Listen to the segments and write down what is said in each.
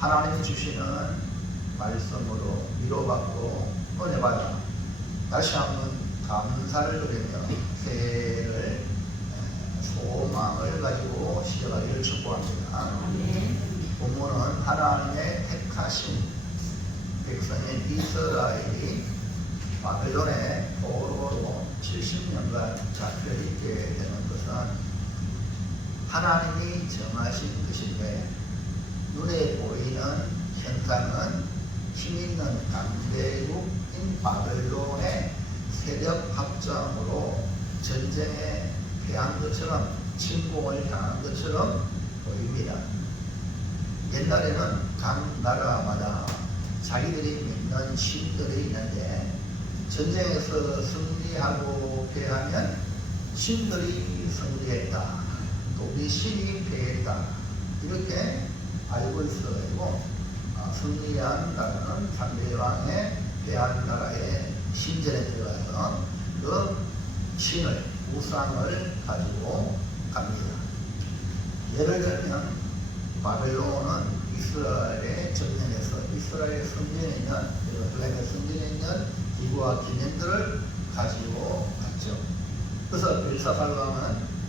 하나님이 주시는 말씀으로 위로받고 은혜받아 다시 한번 감사를 드리며 새해를 소망을 가지고 시작하기를 축복합니다. 본문은 하나님의 택하신 백성인 이스라엘이 바벨론의 포로로 70년간 잡혀있게 되는 것은 하나님이 정하신 것인데, 눈에 보이는 현상은 힘있는 강대국인 바벨론의 세력 확장으로 전쟁에 패한 것처럼, 침공을 당한 것처럼 보입니다. 옛날에는 각 나라마다 자기들이 믿는 신들이 있는데, 전쟁에서 승리하고 패하면 신들이 승리했다, 또 우리 신이 패했다, 이렇게 알고 있어가지고 승리한 나라는 상대방의 패한 나라의 신전에 들어가서 그 신을, 우상을 가지고 갑니다. 예를 들면 바벨론은 이스라엘의 전쟁에서 이스라엘의 성전에 있는, 예루살렘의 성전에 있는 기구와 기념들을 가지고 갔죠. 그래서 벨사살 왕은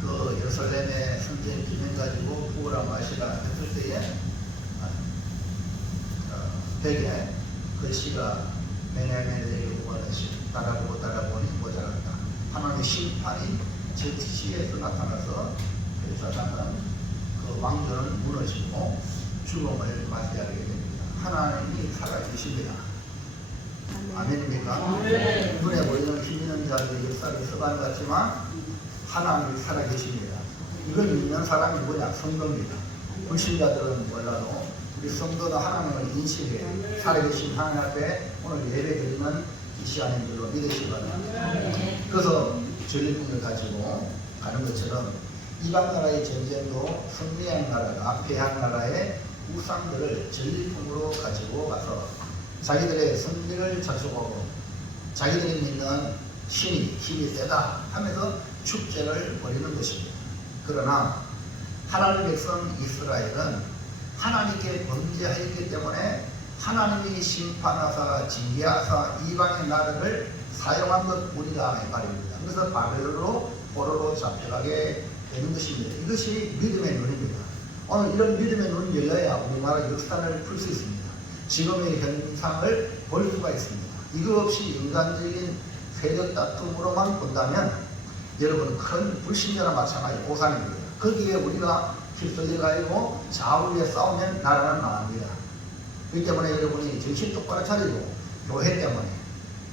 그 예루살렘의 성전 기념 가지고 부으라 마시라 했을 때에 벽에 글씨가 메네메네를 원하시 따라보니 모자랐다. 하나님의 심판이 즉시에서 나타나서 벨사살은 그 왕조는 무너지고 죽음을 맞이하게 됩니다. 하나님이 살아계십니다. 아멘입니까? 눈에 보이는 힘 있는 자들의 역사를 써가는 것 같지만 하나님이 살아계십니다. 이걸 믿는 사람이 누구냐? 성도입니다. 불신자들은 몰라도 우리 성도가 하나님을 인식해요. 살아계신 하나님 앞에 오늘 예배드리는 이 시간인 줄로 믿으시기 바랍니다. 그래서 전리품을 가지고 가는 것처럼 이방 나라의 전쟁도 승리한 나라가 패한 나라의 우상들을 전리품으로 가지고 가서 자기들의 승리를 자축하고 자기들이 믿는 신이 힘이 세다 하면서 축제를 벌이는 것입니다. 그러나 하나님의 백성 이스라엘은 하나님께 범죄하였기 때문에 하나님이 심판하사 징계하사 이방의 나라를 사용한 것 우리가 말입니다. 그래서 바벨론으로 포로로 잡혀가게 되는 것입니다. 이것이 믿음의 눈입니다. 오늘 이런 믿음의 눈이 열려야 우리나라 역사를 풀 수 있습니다. 지금의 현상을 볼 수가 있습니다. 이거 없이 인간적인 세력 다툼으로만 본다면 여러분 큰 불신자나 마찬가지 오산입니다. 거기에 우리가 휩쓸려가지고 좌우에 싸우면 나라는 망합니다. 그렇기 때문에 여러분이 정신 똑바로 차리고 교회 때문에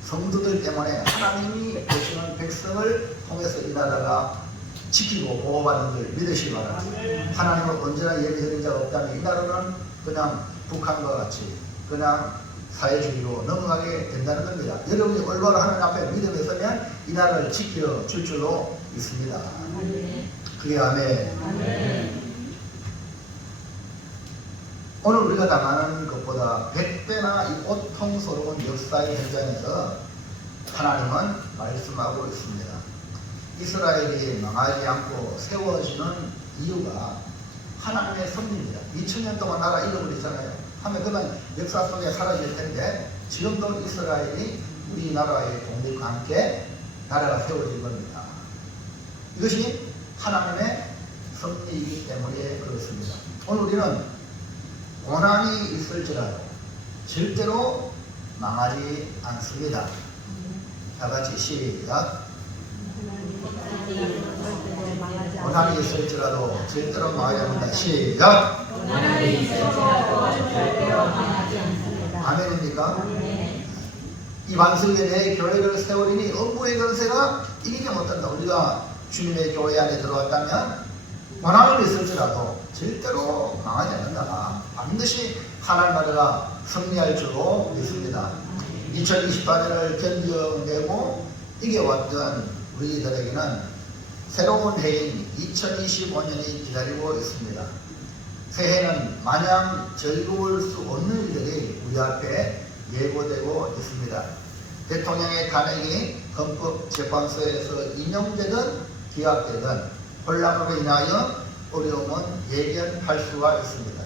성도들 때문에 하나님이 보시는 백성을 통해서 이 나라가 지키고 보호받는 걸 믿으시기 바랍니다. 하나님은 언제나 예비드린 자가 없다면 이 나라는 그냥 북한과 같이 그냥 사회주의로 넘어가게 된다는 겁니다. 여러분이 올바로 하나님 앞에 믿음에 서면 이 나라를 지켜줄 줄로 믿습니다. 그게 아멘. 오늘 우리가 당하는 것보다 100배나 이 고통스러운 역사의 현장에서 하나님은 말씀하고 있습니다. 이스라엘이 망하지 않고 세워지는 이유가 하나님의 섭리입니다. 2000년 동안 나라 잃어버리잖아요. 하면 그만 역사 속에 사라질 텐데 지금도 이스라엘이 우리나라의 독립과 함께 나라가 세워진 겁니다. 이것이 하나님의 섭리이기 때문에 그렇습니다. 오늘 우리는 고난이 있을지라도 절대로 망하지 않습니다. 다 같이 시작. 고난이 있을지라도 절대로 망하지 않는다. 시작. 고난이 있을지라도 절대로 망하지 않습니다. 아멘입니까? 이 반석에 내 교회를 세우리니 음부의 권세가 이기지 못한다. 우리가 주님의 교회 안에 들어왔다면 고난이 있을지라도 절대로 망하지 않는다. 반드시 하나님 나라가 승리할 줄로 믿습니다. 2024년을 견뎌내고 이겨왔던 우리들에게는 새로운 해인 2025년이 기다리고 있습니다. 새해는 마냥 즐거울 수 없는 일들이 우리 앞에 예고되고 있습니다. 대통령의 탄핵이 헌법재판소에서 인용되든 기각되든 혼란으로 인하여 어려움은 예견할 수가 있습니다.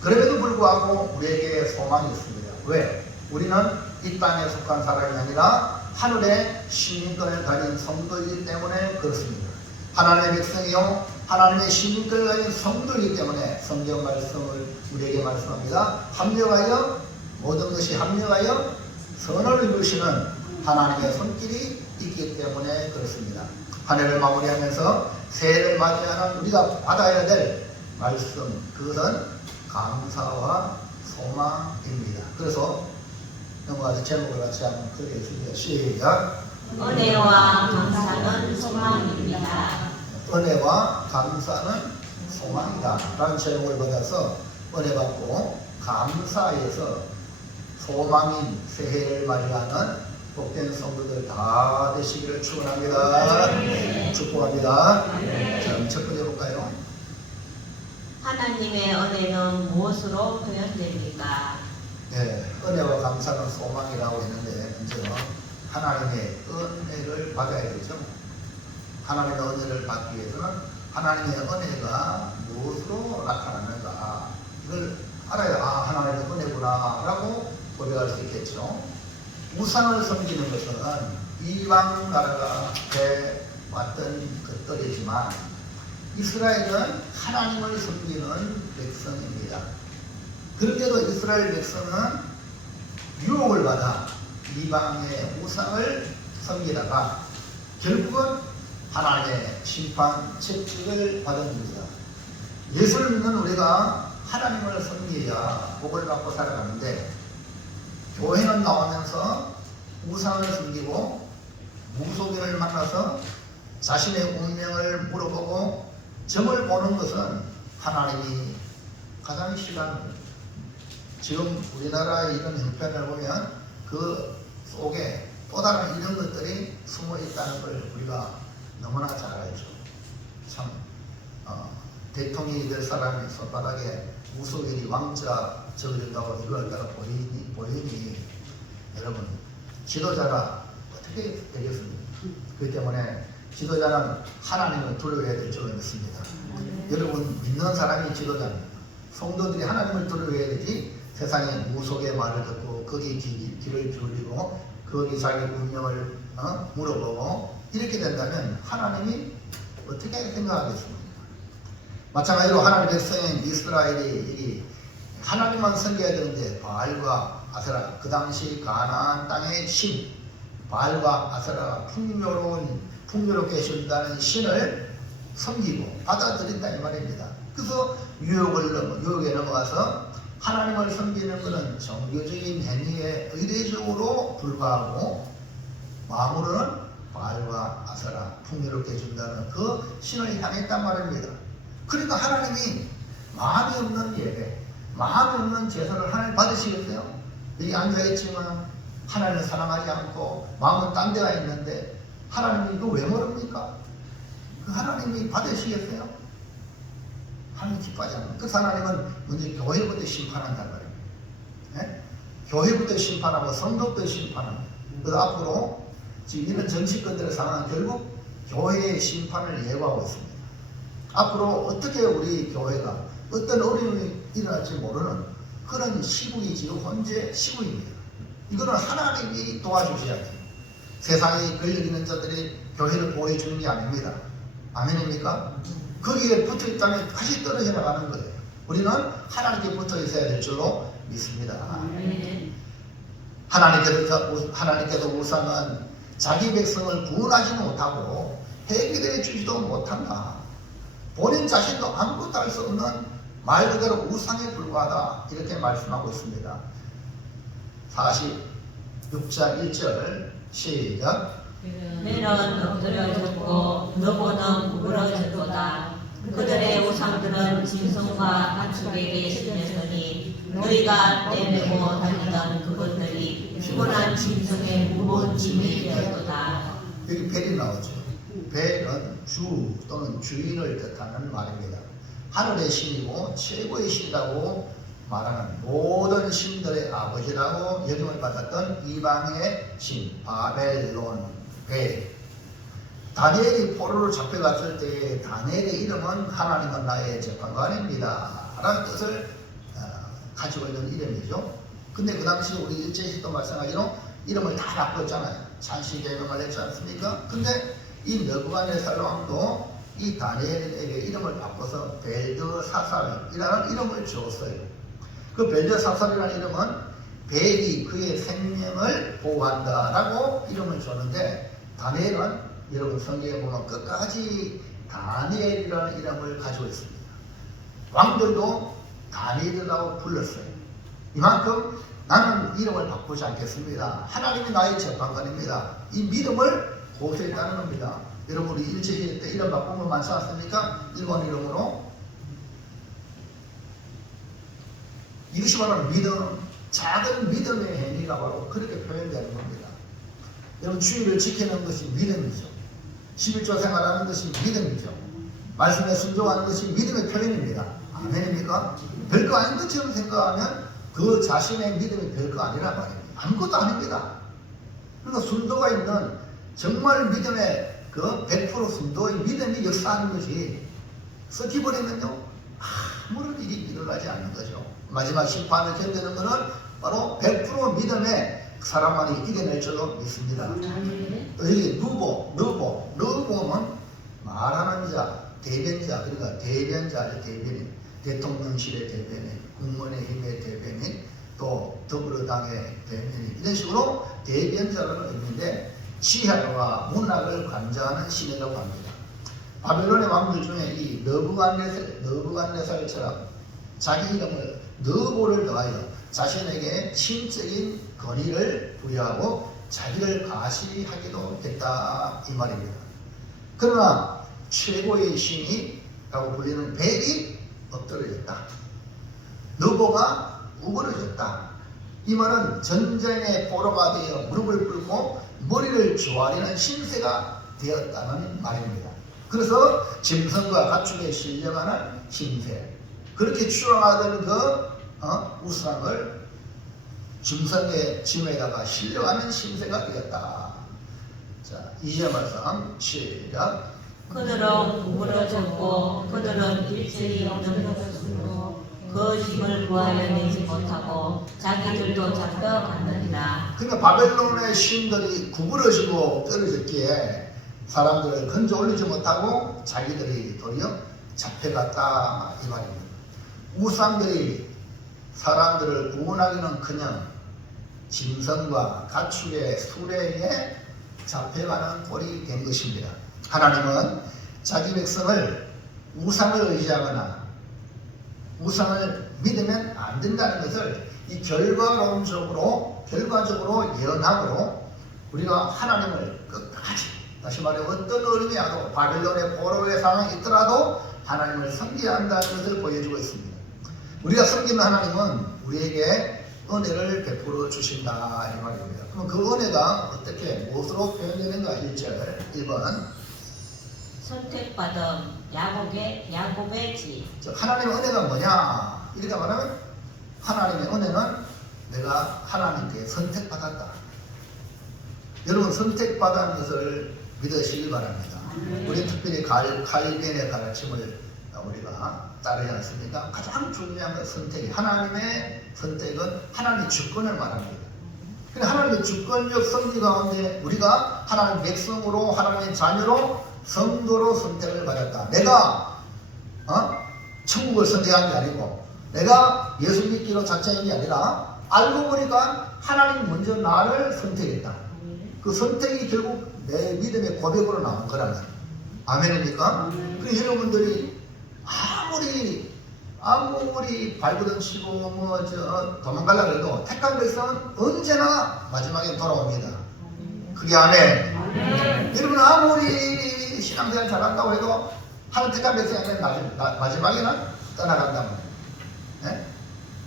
그럼에도 불구하고 우리에게 소망이 있습니다. 왜? 우리는 이 땅에 속한 사람이 아니라 하늘의 시민권을 가진 성도이기 때문에 그렇습니다. 하나님의 백성이요 하나님의 시민권을 가진 성도이기 때문에 성경 말씀을 우리에게 말씀합니다. 합력하여 모든 것이 합력하여 선을 이루시는 하나님의 손길이 있기 때문에 그렇습니다. 한 해를 마무리하면서 새해를 맞이하는 우리가 받아야 될 말씀, 그것은 감사와 소망입니다. 그래서 넘어가서 제목을 같이 한번 드리겠습니다. 시작. 은혜와 감사는 소망입니다. 은혜와 감사는 소망이다 라는 제목을 받아서 은혜 받고 감사해서 소망인 새해를 맞이하는 복된 성도들 다 되시기를 축원합니다. 축복합니다. 자, 첫 번째 볼까요? 하나님의 은혜는 무엇으로 표현됩니까? 네, 은혜와 감사는 소망이라고 했는데 먼저 하나님의 은혜를 받아야 되죠. 하나님의 은혜를 받기 위해서는 하나님의 은혜가 무엇으로 나타나는가 이걸 알아야 하나님의 은혜구나 라고 고백할 수 있겠죠. 우상을 섬기는 것은 이방 나라가 해왔던 것들이지만 이스라엘은 하나님을 섬기는 백성입니다. 그런데도 이스라엘 백성은 유혹을 받아 이방의 우상을 섬기다가 결국은 하나님의 심판 채찍을 받은 겁니다. 예수를 믿는 우리가 하나님을 섬겨야 복을 받고 살아가는데 교회는 나오면서 우상을 섬기고 무속인을 만나서 자신의 운명을 물어보고 점을 보는 것은 하나님이 가장 싫어하는 지금 우리나라의 이런 형편을 보면 그 속에 또 다른 이런 것들이 숨어 있다는 걸 우리가 너무나 잘 알죠. 참 대통령이 될 사람이 손바닥에 무속인이 왕자 적어준다고 이걸 갖다가 보이니 여러분 지도자가 어떻게 되겠습니까? 그렇기 때문에 지도자는 하나님을 두려워해야 될 줄로 믿습니다. 여러분 믿는 사람이 지도자입니다. 성도들이 하나님을 두려워해야 되지 세상의 무속의 말을 듣고 거기 귀를 기울이고 거기 자기 운명을 물어보고 이렇게 된다면 하나님이 어떻게 생각하겠습니까? 마찬가지로 하나님의 백성인 이스라엘이 하나님만 섬겨야 되는데 바알과 아세라, 그 당시 가나안 땅의 신 바알과 아세라가 풍요롭게 신다는 신을 섬기고 받아들인다 이 말입니다. 그래서 유혹에 넘어가서 하나님을 섬기는 것은 종교적인 행위에 의례적으로 불과하고 마음으로는 바알과 아세라 풍요롭게 준다는 그 신을 향했단 말입니다. 그러니까 하나님이 마음이 없는 예배, 마음이 없는 제사를 하나님 받으시겠어요? 여기 앉아있지만 하나님을 사랑하지 않고 마음은 딴 데가 있는데 하나님이 이거 왜 모릅니까? 그 하나님이 받으시겠어요? 하나님 기뻐하지 않아요. 그래서 하나님은 먼저 교회부터 심판한단 말입니다. 네? 교회부터 심판하고 성도부터 심판합니다. 그래서 앞으로 지금 이런 정치권들의 상황은 결국 교회의 심판을 예고하고 있습니다. 앞으로 어떻게 우리 교회가 어떤 어려움이 일어날지 모르는 그런 시국이 지금 현재 시국입니다. 이거는 하나님이 도와주셔야 돼요. 세상에 걸려있는 자들이 교회를 보호해주는 게 아닙니다. 아멘입니까? 거기에 붙어 있다면 다시 떨어져 나가는 거예요. 우리는 하나님께 붙어 있어야 될 줄로 믿습니다. 하나님께서 우상은 자기 백성을 구원하지 못하고 해결해 주지도 못한다. 본인 자신도 아무것도 할 수 없는 말 그대로 우상에 불과하다 이렇게 말씀하고 있습니다. 46장 1절 시작. 너는 엎드려졌고 너보는 구부러졌도다. 그들의 우상들은 짐승과 가축에게 신였으니 너희가 떼매고 다니던 그것들이 피곤한 짐승의 무거운 짐이 되었도다. 여기 벨이 나오죠. 벨은 주 또는 주인을 뜻하는 말입니다. 하늘의 신이고 최고의 신이라고 말하는 모든 신들의 아버지라고 여김을 받았던 이방의 신 바벨론 벨. 다니엘이 포로로 잡혀갔을 때에 다니엘의 이름은 하나님은 나의 재판관입니다 라는 뜻을 가지고 있는 이름이죠. 근데 그 당시 우리 일제시대도 마찬가지로 이름을 다 바꿨잖아요. 찬시 개명을 했지 않습니까? 근데 이 느부갓네살 왕도 이 다니엘에게 이름을 바꿔서 벨드사살이라는 이름을 주었어요. 그 벨드사살이라는 이름은 벨이 그의 생명을 보호한다라고 이름을 줬는데, 다니엘은 여러분 성경에 보면 끝까지 다니엘이라는 이름을 가지고 있습니다. 왕들도 다니엘이라고 불렀어요. 이만큼 나는 이름을 바꾸지 않겠습니다. 하나님이 나의 재판관입니다. 이 믿음을 고수했다는 겁니다. 여러분 우리 일제시대 때 이름 바꾼 거 많지 않습니까? 일본 이름으로. 이것이 바로 믿음, 작은 믿음의 행위가 바로 그렇게 표현되는 겁니다. 여러분 주의를 지키는 것이 믿음이죠. 11조 생활하는 것이 믿음이죠. 말씀에 순종하는 것이 믿음의 표현입니다. 아멘입니까? 별거 아닌 것처럼 생각하면 그 자신의 믿음이 별거 아니란 말입니다. 아무것도 아닙니다. 그러니까 순도가 있는 정말 믿음의 그 100% 순도의 믿음이 역사하는 것이 썩혀버리면요 아무런 일이 일어나지 않는 거죠. 마지막 심판을 견디는 것은 바로 100% 믿음의 사람만이 이겨낼 줄로 믿습니다. 또 여기 누보는 말하는 자, 대변자, 그러니까 대변자의 대변인, 대통령실의 대변인, 국민의힘의 대변인, 또 더불어당의 대변인, 이런 식으로 대변자라는 의미인데 지혜와 문학을 관장하는 신이라고 합니다. 바벨론의 왕들 중에 이 느부갓네살처럼 자기 이름을 느보를 더하여 자신에게 신적인 권위를 부여하고 자기를 가시하기도 했다 이 말입니다. 그러나 최고의 신이라고 불리는 벨이 엎드러졌다. 느보가 우그러졌다. 이 말은 전쟁의 포로가 되어 무릎을 꿇고 머리를 조아리는 신세가 되었다는 말입니다. 그래서 짐승과 가축에 신령하는 신세, 그렇게 추앙하던 그 우상을 짐승의 짐에다가 신령하는 신세가 되었다. 자, 2절 말씀 시작. 그들은 우그러졌고 그들은 일제히 없는 것으로 그 힘을 구하여 내지 못하고 자기들도 잡혀갔느니라. 그러니까 바벨론의 신들이 구부러지고 떨어졌기에 사람들을 건져 올리지 못하고 자기들이 도리어 잡혀갔다 이 말입니다. 우상들이 사람들을 구원하기는커녕 짐승과 가축의 수레에 잡혀가는 꼴이 된 것입니다. 하나님은 자기 백성을 우상을 의지하거나 우상을 믿으면 안 된다는 것을 이 결과적으로 예언하고 우리가 하나님을 끝까지, 다시 말해 어떤 어려움이라도 바벨론의 포로의 상황이 있더라도 하나님을 섬겨야 한다는 것을 보여주고 있습니다. 우리가 섬기는 하나님은 우리에게 은혜를 베풀어 주신다 이 말입니다. 그럼 그 은혜가 어떻게 무엇으로 표현되는가? 1절 1번 선택받은 야곱의 집. 하나님의 은혜가 뭐냐? 이렇게 말하면 하나님의 은혜는 내가 하나님께 선택받았다. 여러분 선택받은 것을 믿으시기 바랍니다. 우리 특별히 칼빈의 가르침을 우리가 따르지 않습니까? 가장 중요한 건 선택이, 하나님의 선택은 하나님의 주권을 말합니다. 그러니까 하나님의 주권적 섭리 가운데 우리가 하나님의 백성으로, 하나님의 자녀로, 성도로 선택을 받았다. 내가 천국을 선택한 게 아니고 내가 예수 믿기로 작정한 게 아니라 알고 보니까 하나님 먼저 나를 선택했다. 그 선택이 결국 내 믿음의 고백으로 나온 거라는. 아멘입니까? 그래서 여러분들이 아무리 발버둥 치고 도망가려고 해도 택한 백성은 언제나 마지막에 돌아옵니다. 그게 아멘. 여러분 아무리 신앙생활 잘한다고 해도 하는 택한 백성이 마지막에는 떠나간다는 거예요. 네?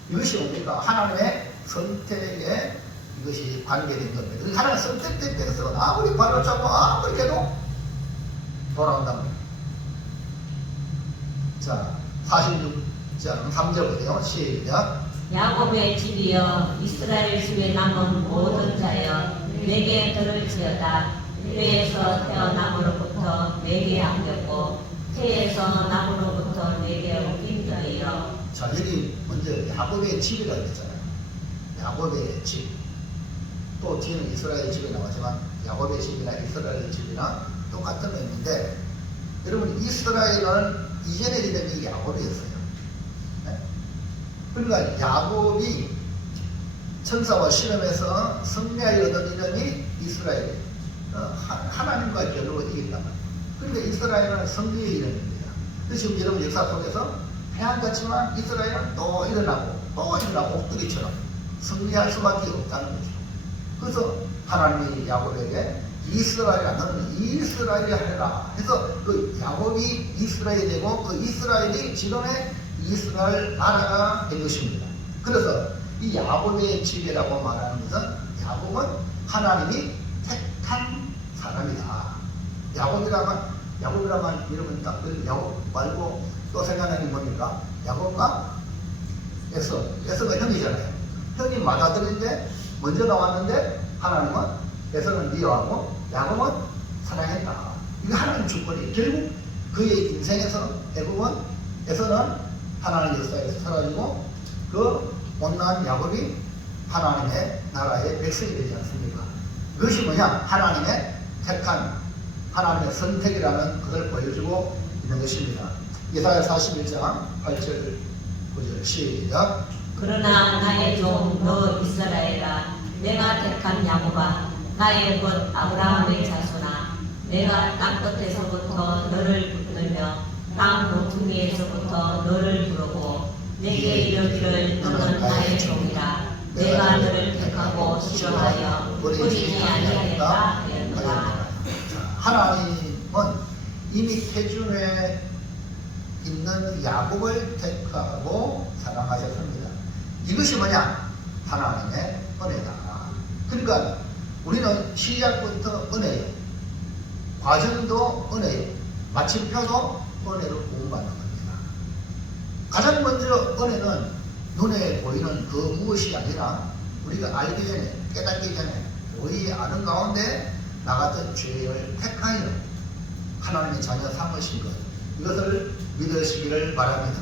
이것이 뭡니까? 하나님의 선택에 이것이 관계된 겁니다. 하나님 선택된 백성은 아무리 발로 잡고 아무리 해도 돌아온다는 거예요. 자, 46장 3절 보세요. 시작. 야곱의 집이여 이스라엘 집에 남은 모든 자여 내게 들을지어다. 뇌에서 태어남으로부터 내게 안겼고 태에서 남으로부터 내게 옮긴 자여. 자, 여기 먼저 야곱의 집이라고 했잖아요. 야곱의 집. 또 뒤에는 이스라엘 집이 나오지만 야곱의 집이나 이스라엘 집이나 똑같은 의미인데, 여러분 이스라엘은 이전의 이름이 야곱이었어요. 네? 그러니까 야곱이 천사와 실험에서 승리하여 얻은 이름이 이스라엘. 하나님과 겨루어 이긴다. 그러니까 이스라엘은 승리의 이름입니다. 그래서 지금 여러분 역사 속에서 패한 같지만 이스라엘은 또 일어나고 또 일어나고 옥두기처럼 승리할 수밖에 없다는 거죠. 그래서 하나님이 야곱에게 이스라엘아, 너는 이스라엘이 하리라 해서 그 야곱이 이스라엘이 되고 그 이스라엘이 지금의 이스라엘 나라가 된 것입니다. 그래서 이 야곱의 집이라고 말하는 것은 야곱은 하나님이 택한 사람이다. 야곱이라면 여러분 딱 야곱 말고 또 생각나는 게 뭡니까? 야곱과 에서가 형이잖아요. 형이 맏아들인데 먼저 나왔는데 하나님은 에서는 미워하고 야곱은 사랑했다. 이게 하나님 주권이 결국 그의 인생에서 대부분 에서는 하나님 역사에서 사라지고 그 못난 야곱이 하나님의 나라의 백성이 되지 않습니까? 그것이 뭐냐? 하나님의 택한 하나님의 선택이라는 것을 보여주고 있는 것입니다. 이사야 41장 8절 9절 시작. 그러나 나의 종 너 이스라엘아, 내가 택한 야곱아, 나의 곧 아브라함의 자손아, 내가 땅 끝에서부터 너를 붙들며 땅 모퉁이에서부터 너를 부르고 내게 이르기를 너는 나의 종이라. 내가 너를 택하고 싫어하여 버리지 아니하겠다 하였노라. 하나님은 이미 태중에 있는 야곱을 택하고 사랑하셨습니다. 이것이 뭐냐? 하나님의 은혜다. 그러니까 우리는 시작부터 은혜요, 과정도 은혜요, 마침표도 은혜로 구원받는 겁니다. 가장 먼저 은혜는 눈에 보이는 그 무엇이 아니라 우리가 알기 전에, 깨닫기 전에 거의 아는 가운데 나 같은 죄를 택하여 하나님의 자녀 삼으신 것, 이것을 믿으시기를 바랍니다.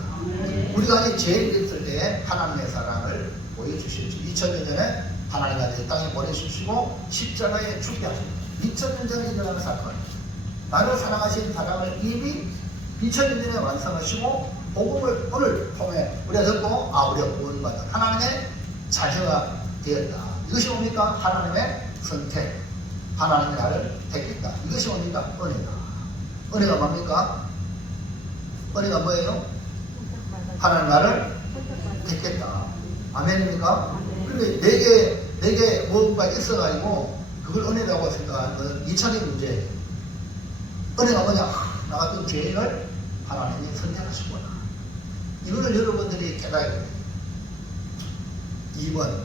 우리가 아직 죄를 있을 때에 하나님의 사랑을 보여주셨죠. 2000년 전에 하나님 아들 땅에 보내주시고 십자가에 죽게 하십니다. 2000년 전에 일어나는 사건, 나를 사랑하신 사랑을 이미 2000년 전에 완성하시고 복음을 오늘 통해 우리가 듣고 우리가 구원받아 하나님의 자녀가 되었다. 이것이 뭡니까? 하나님의 선택, 하나님이 나를 택했다. 이것이 뭡니까? 은혜다. 은혜가 뭡니까? 은혜가 뭐예요? 하나님 나를 택했다. 아멘입니까? 그런데 내게 뭔가 있어가지고 그걸 은혜라고 생각하는 것은 2차적 문제예요. 은혜가 뭐냐? 나 같은 죄인을 하나님이 선택하시구나. 이거를 여러분들이 깨달아야 돼요. 2번,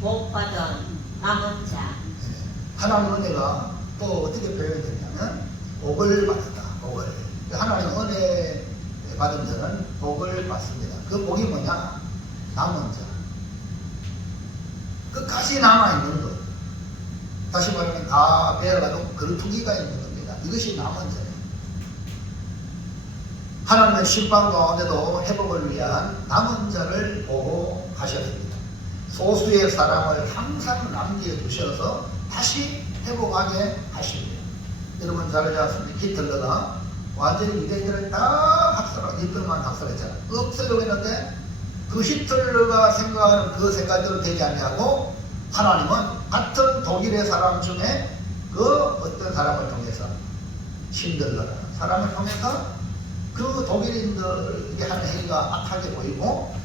복 받은 남은 자. 하나님 은혜가 또 어떻게 표현되냐면 복을 받았다. 복을. 하나님 은혜 받은 자는 복을 받습니다. 그 복이 뭐냐? 남은 자. 끝까지 남아있는 것. 다시 말하면 다 배워가지고 그루터기가 있는 겁니다. 이것이 남은 자예요. 하나님은 심판 가운데도 회복을 위한 남은 자를 보호하셨습니다. 소수의 사람을 항상 남겨두셔서 다시 회복하게 하십니다. 여러분 잘 알지 않습니까? 히틀러가 완전히 유대인들을 다 학살하고, 히틀러만 학살했잖아. 없애려고 했는데 그 히틀러가 생각하는 그 생각대로 되지 않냐고 하나님은 같은 독일의 사람 중에 그 어떤 사람을 통해서, 신들러라는 사람을 통해서 그 독일인들에게 하는 행위가 악하게 보이고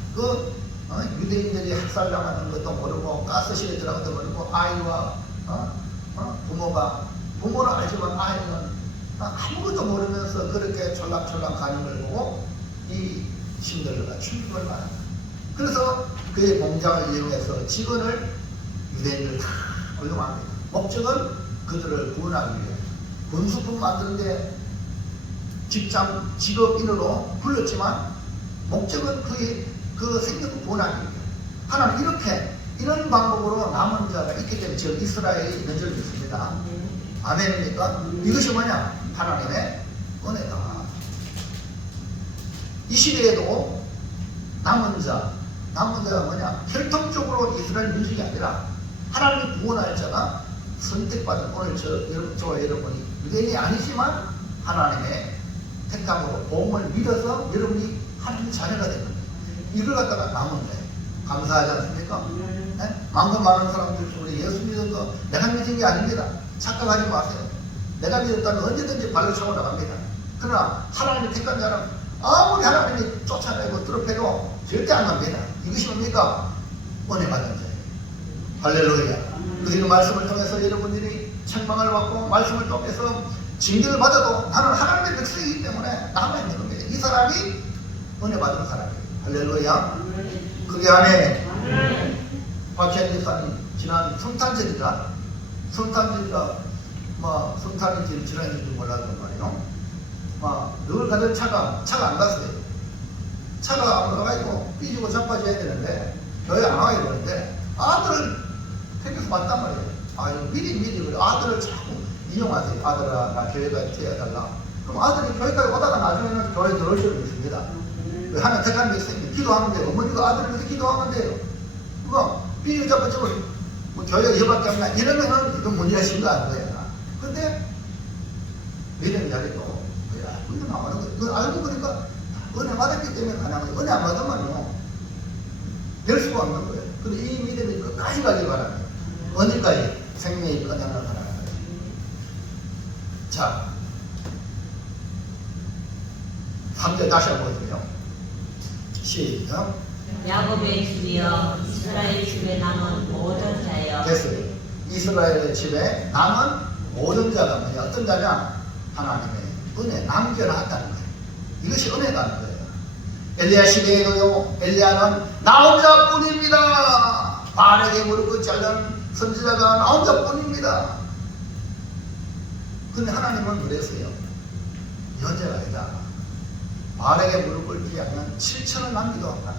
유대인들이 학살당하는 것도 모르고 가스실에 들어가는 것도 모르고 아이와 부모를 알지만 아이는 아무것도 모르면서 그렇게 촐랑촐랑 가는 걸 보고 이 신들러가 충격을 받았다. 그래서 그의 공장을 이용해서 직원을 유대인들 다 고용합니다. 목적은 그들을 구원하기 위해 군수품 만드는데 직업인으로 불렀지만 목적은 그 생명을 구원하기 위해. 하나님 이런 방법으로 남은 자가 있기 때문에 지금 이스라엘이 있는 줄 믿습니다. 아멘입니까? 이것이 뭐냐? 하나님의 은혜다. 이 시대에도 남은 자가 뭐냐? 혈통적으로 이스라엘 민족이 아니라 하나님이 구원할 자가 선택받은 오늘 저와 여러분이 유대인이 아니지만 하나님의 택함으로 복음을 믿어서 여러분이 하나님의 자녀가 되는 거예요. 이걸 갖다가 남은 자예요. 감사하지 않습니까? 네? 많은 사람들 우리 예수 믿어도 내가 믿은 게 아닙니다. 착각하지 마세요. 내가 믿었다면 언제든지 발로 차고 나갑니다. 그러나 하나님의 택한 자는 아무리 하나님이 쫓아내고 뚫어패도 절대 안 갑니다. 이것이 뭡니까? 은혜 받은 자예요. 할렐루야. 그리고 말씀을 통해서 여러분들이 책망을 받고 말씀을 통해서 징계를 받아도 나는 하나님의 백성이기 때문에 남아있는 겁니다. 이 사람이 은혜 받은 사람이에요. 할렐루야. 그게 안에 박혜연 집사님 지난 성탄절인가 성탄이 지난주인지 몰랐단 말이에요. 늘 가던 차가 안 갔어요. 차가 안 가가지고 삐지고 자빠져야 되는데 교회 안 와야 되는데 아들을 택해서 왔단 말이에요. 미리 그래. 아들을 자꾸 이용하세요. 아들아 나 교회까지 태워달라. 그럼 아들이 교회까지 오다가 나중에는 교회 들어올 수도 있습니다. 하나 택한 백성이 기도하는데 어머니가 아들을 위해서 기도하면 돼요. 그거 삐지고 자빠지고 교회가 이거밖에 없나 이러면은 이건 문제가 심각한 거야. 근데 믿음의 자리도 은혜 안 받는 거예요. 그걸 알고 보니까 은혜 받았기 때문에 가능한 거예요. 은혜 안 받으면요 될 수가 없는 거예요. 근데 이 믿음이 끝까지 가길 바랍니다. 언제까지? 생명이 끝나는 바랍니다. 자 3절 다시 한번 보세요. 시작. 야곱의 집이여 이스라엘 집에 남은 모든 자여. 됐어요. 이스라엘의 집에 남은 모든 자가 뭐냐? 어떤 자냐? 하나님의 은혜 남겨놨다는 거예요. 이것이 은혜라는 거예요. 엘리야 시대에도요 엘리야는 나 혼자뿐입니다. 바알에게 무릎을 잘른 선지자가 나 혼자뿐입니다. 근데 하나님은 그랬어요. 여자가 아니다. 바알에게 무릎을 꿇지 않는 7천을 남기도 한다.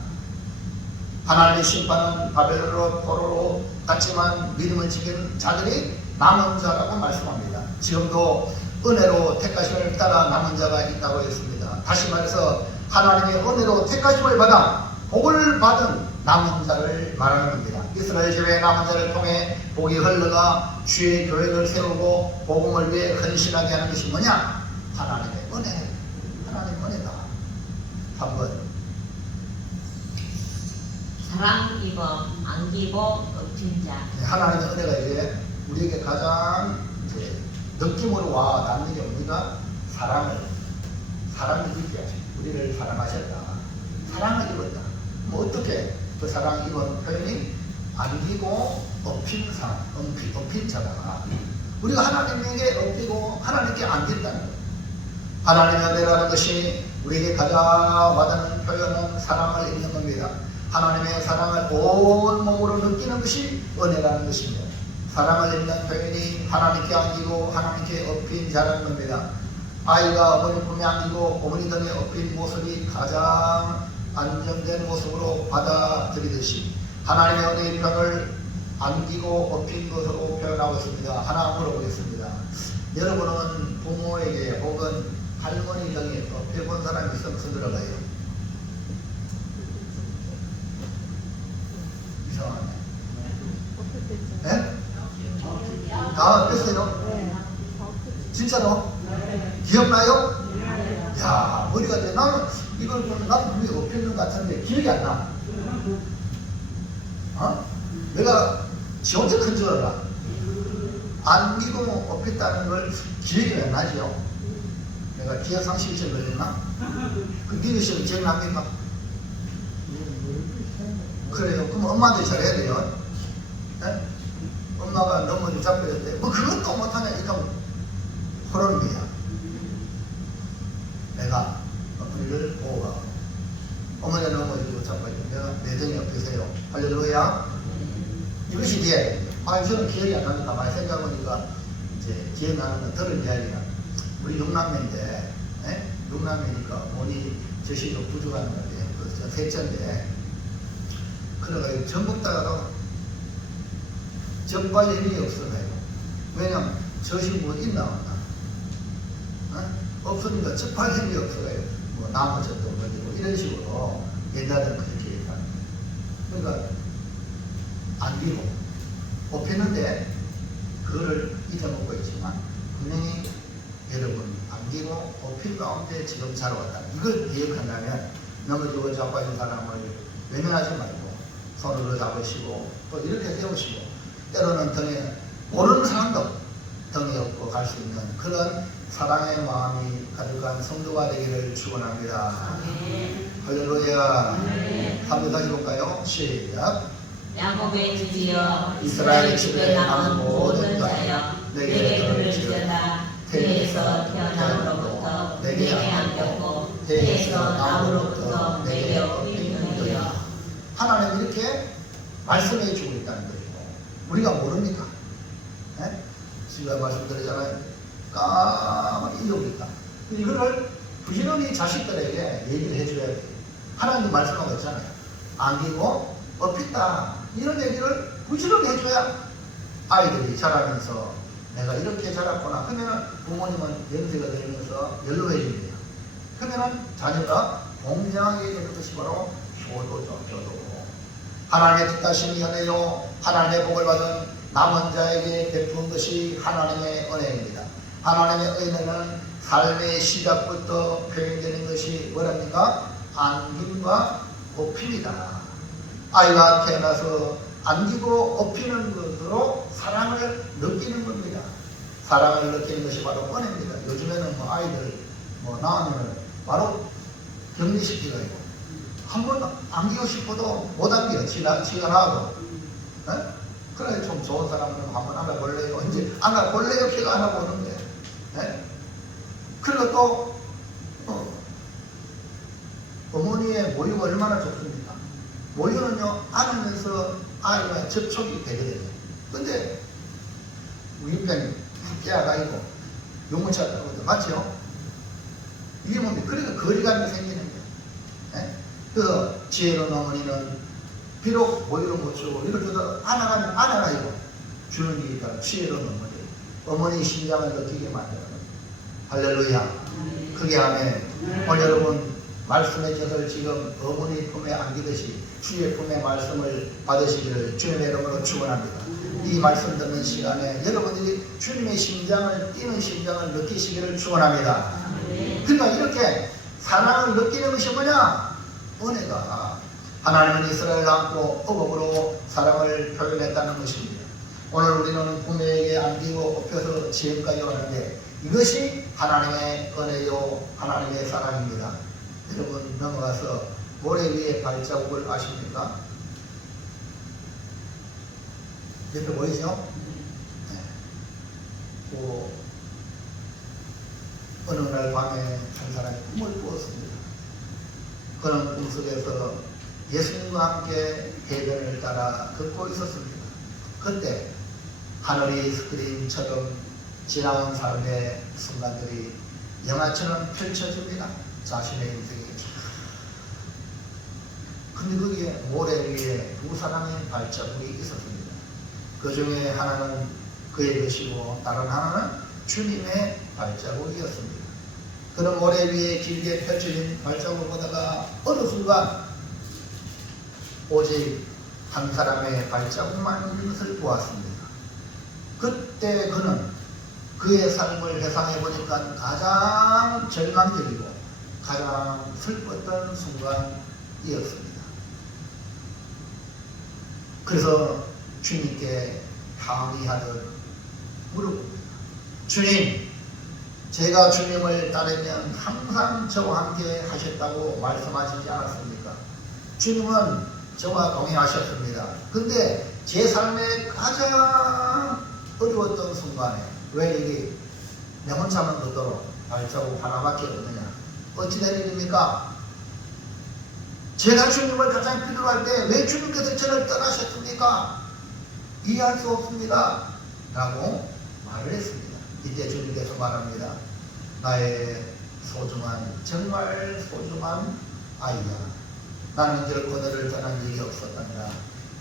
하나님의 심판은 바벨론으로 포로로 갔지만 믿음을 지킨 자들이 남은 자라고 말씀합니다. 지금도 은혜로 택하심을 따라 남은 자가 있다고 했습니다. 다시 말해서 하나님의 은혜로 택하심을 받아 복을 받은 남은 자를 말하는 겁니다. 이스라엘 집의 남은 자를 통해 복이 흘러가 주의 교회를 세우고 복음을 위해 헌신하게 하는 것이 뭐냐? 하나님의 은혜. 하나님의 은혜다. 3번 사랑 입어 안기고 엎친 자. 하나님의 은혜가 이제 우리에게 가장 이제 느낌으로 와 닿는 게 뭡니까? 사랑을 입게 하죠. 우리를 사랑하셨다. 사랑을 입었다. 뭐 어떻게 그 사랑 입은 표현이 안기고 엎인 사람, 엎인 자가 우리가 하나님에게 엎이고 하나님께 안긴다는 거예요. 하나님의 은혜라는 것이 우리에게 가장 와닿는 표현은 사랑을 입는 겁니다. 하나님의 사랑을 온 몸으로 느끼는 것이 은혜라는 것입니다. 사랑을 입는 표현이 하나님께 안기고 하나님께 엎인 자라는 겁니다. 아이가 어머니 품에 안기고 어머니 등에 엎인 모습이 가장 안정된 모습으로 받아들이듯이 하나님의 은혜의 편을 안기고 엎인 것으로 표현하고 있습니다. 하나 물어보겠습니다. 여러분은 부모에게 혹은 할머니 등에 엎여본 사람이 있으면 손 들어가요. 이상하네. 네? 다 뺐어요? 진짜로? 기억나요? 야, 머리가 돼. 나는 이걸 보면 나도 분명히 엎였는 것 같은데 기억이 안 나. 내가 지 혼자 큰 줄 알아. 안기고 엎였다는 걸 기억이 안 나지요? 내가 기억 상실이 좀 걸렸나? 그 니네 시험 기억납니까? 그래요. 그럼 엄마한테 잘해야 돼요. 네? 엄마가 넘어져 잡혀졌대. 뭐 그것도 못하냐? 이러면 호러는 거야. 내가 어머니를 보호하고 어머니가 넘어지고 잡혀졌대. 내가 내 등에 엎으세요. 할렐루야. 이것이 돼야 돼요. 저는 기억이 안 나니까 많이 생각해보니까 이제 기억나는 건 들은 이야기가 우리 6남매인데 6남매니까 몸이 저시도 부족한 건데 저 셋째인데 그래가지고 전 먹다가도 전발 힘이 없어가지고 왜냐면 젖이 뭐 있나 없나 없으니까 접할 힘이 없어가지고 뭐 나머지도 걸리고 이런 식으로 옛날에는 그렇게 얘기하는 거예요. 그러니까 안기고 뽑히는데 그거를 잊어먹고 있지만 분명히 여러분 안기고 뽑힌 가운데 지금 잘 왔다. 이걸 기억한다면 넘어지고 자빠진 사람을 외면하지 말고 손으로 잡으시고 또 이렇게 세우시고 때로는 등에 모르는 사람도 등에 업고 갈 수 있는 그런 사랑의 마음이 가득한 성도가 되기를 축원합니다. 할렐루야. 한번 다시 볼까요? 시작. 야곱의 주여 이스라엘 집에 남은 모든 자여 내게 들을지어다. 태에서 태어남으로부터 내게 안겼고 태에서 나무로부터 내게 업히는도여. 하나님 이렇게 말씀해 주고 있다는 거죠. 우리가 모릅니까? 네? 제가 말씀드리잖아요. 까마귀 잊어버렸다. 이거를 부지런히 자식들에게 얘기를 해줘야 돼요. 하나님도 말씀하고 있잖아요. 안기고 업힌다. 이런 얘기를 부지런히 해줘야 아이들이 자라면서 내가 이렇게 자랐구나. 그러면 부모님은 연세가 되면서 연로해진대요. 그러면 자녀가 공평하게 되는 것이 바로 효도죠. 하나님의 뜻하신 연애요. 하나님의 복을 받은 남은 자에게 베푼 것이 하나님의 은혜입니다. 하나님의 은혜는 삶의 시작부터 표현되는 것이 뭐랍니까? 안김과 업힘이다. 아이가 태어나서 안기고 업히는 것으로 사랑을 느끼는 겁니다. 사랑을 느끼는 것이 바로 은혜입니다. 요즘에는 뭐 아이들 낳으면 바로 격리시키가 있고 한번 안기고 싶어도 못 안겨. 지가 나와도. 그래 좀 좋은 사람은 한번 안아볼래요. 이제 안아볼래요. 걔가 안아보는 거예요. 그리고 또 어머니의 모유가 얼마나 좋습니까? 모유는요 안으면서 아이와 접촉이 되거든요. 근데 우유병 깨아가 있고 용문차 따고 맞죠? 이게 뭡니까? 그러니까 거리감이 생기는 거예요. 그래서 지혜로운 어머니는 비록 모유를 못 주고 이걸 주다가 안아가면 안아가지고 주는 일이 바로 지혜로운 어머니 심장을 느끼게 만드는 거예요. 할렐루야. 그게 아멘. 오늘 여러분 말씀의 젖을 지금 어머니 품에 안기듯이 주의 품의 말씀을 받으시기를 주님의 이름으로 축원합니다. 이 말씀 듣는 시간에 여러분들이 주님의 심장을 뛰는 심장을 느끼시기를 축원합니다. 그러니까 이렇게 사랑을 느끼는 것이 뭐냐? 은혜가 하나님은 이스라엘을 안고 어복으로 사랑을 표현했다는 것입니다. 오늘 우리는 부모에게 안기고 업혀서 지금까지 왔는데 이것이 하나님의 은혜요 하나님의 사랑입니다. 여러분 넘어가서 모래 위에 발자국을 아십니까? 옆에 보이죠? 어느 날 밤에 한 사람이 꿈을 꾸었습니다. 그는 꿈속에서 예수님과 함께 해변을 따라 걷고 있었습니다. 그때 하늘이 스크린처럼 지나온 삶의 순간들이 영화처럼 펼쳐집니다. 자신의 인생이. 근데 거기에 모래 위에 두 사람의 발자국이 있었습니다. 그 중에 하나는 그의 것이고 다른 하나는 주님의 발자국이었습니다. 그는 모래 위에 길게 펼쳐진 발자국을 보다가 어느 순간 오직 한 사람의 발자국만 있는 것을 보았습니다. 그때 그는 그의 삶을 회상해 보니까 가장 절망적이고 가장 슬펐던 순간이었습니다. 그래서 주님께 항의하듯 물어봅니다. 주님, 제가 주님을 따르면 항상 저와 함께 하셨다고 말씀하시지 않았습니까? 주님은 저와 동행하셨습니다. 근데 제 삶의 가장 어려웠던 순간에 왜 이게 내 혼자만 걷도록 발자국 하나밖에 없느냐? 어찌 된 일입니까? 제가 주님을 가장 필요로 할 때 왜 주님께서 저를 떠나셨습니까? 이해할 수 없습니다. 라고 말을 했습니다. 이때 주님께서 말합니다. 나의 소중한 정말 소중한 아이야. 나는 결코 너를 떠난 일이 없었단다.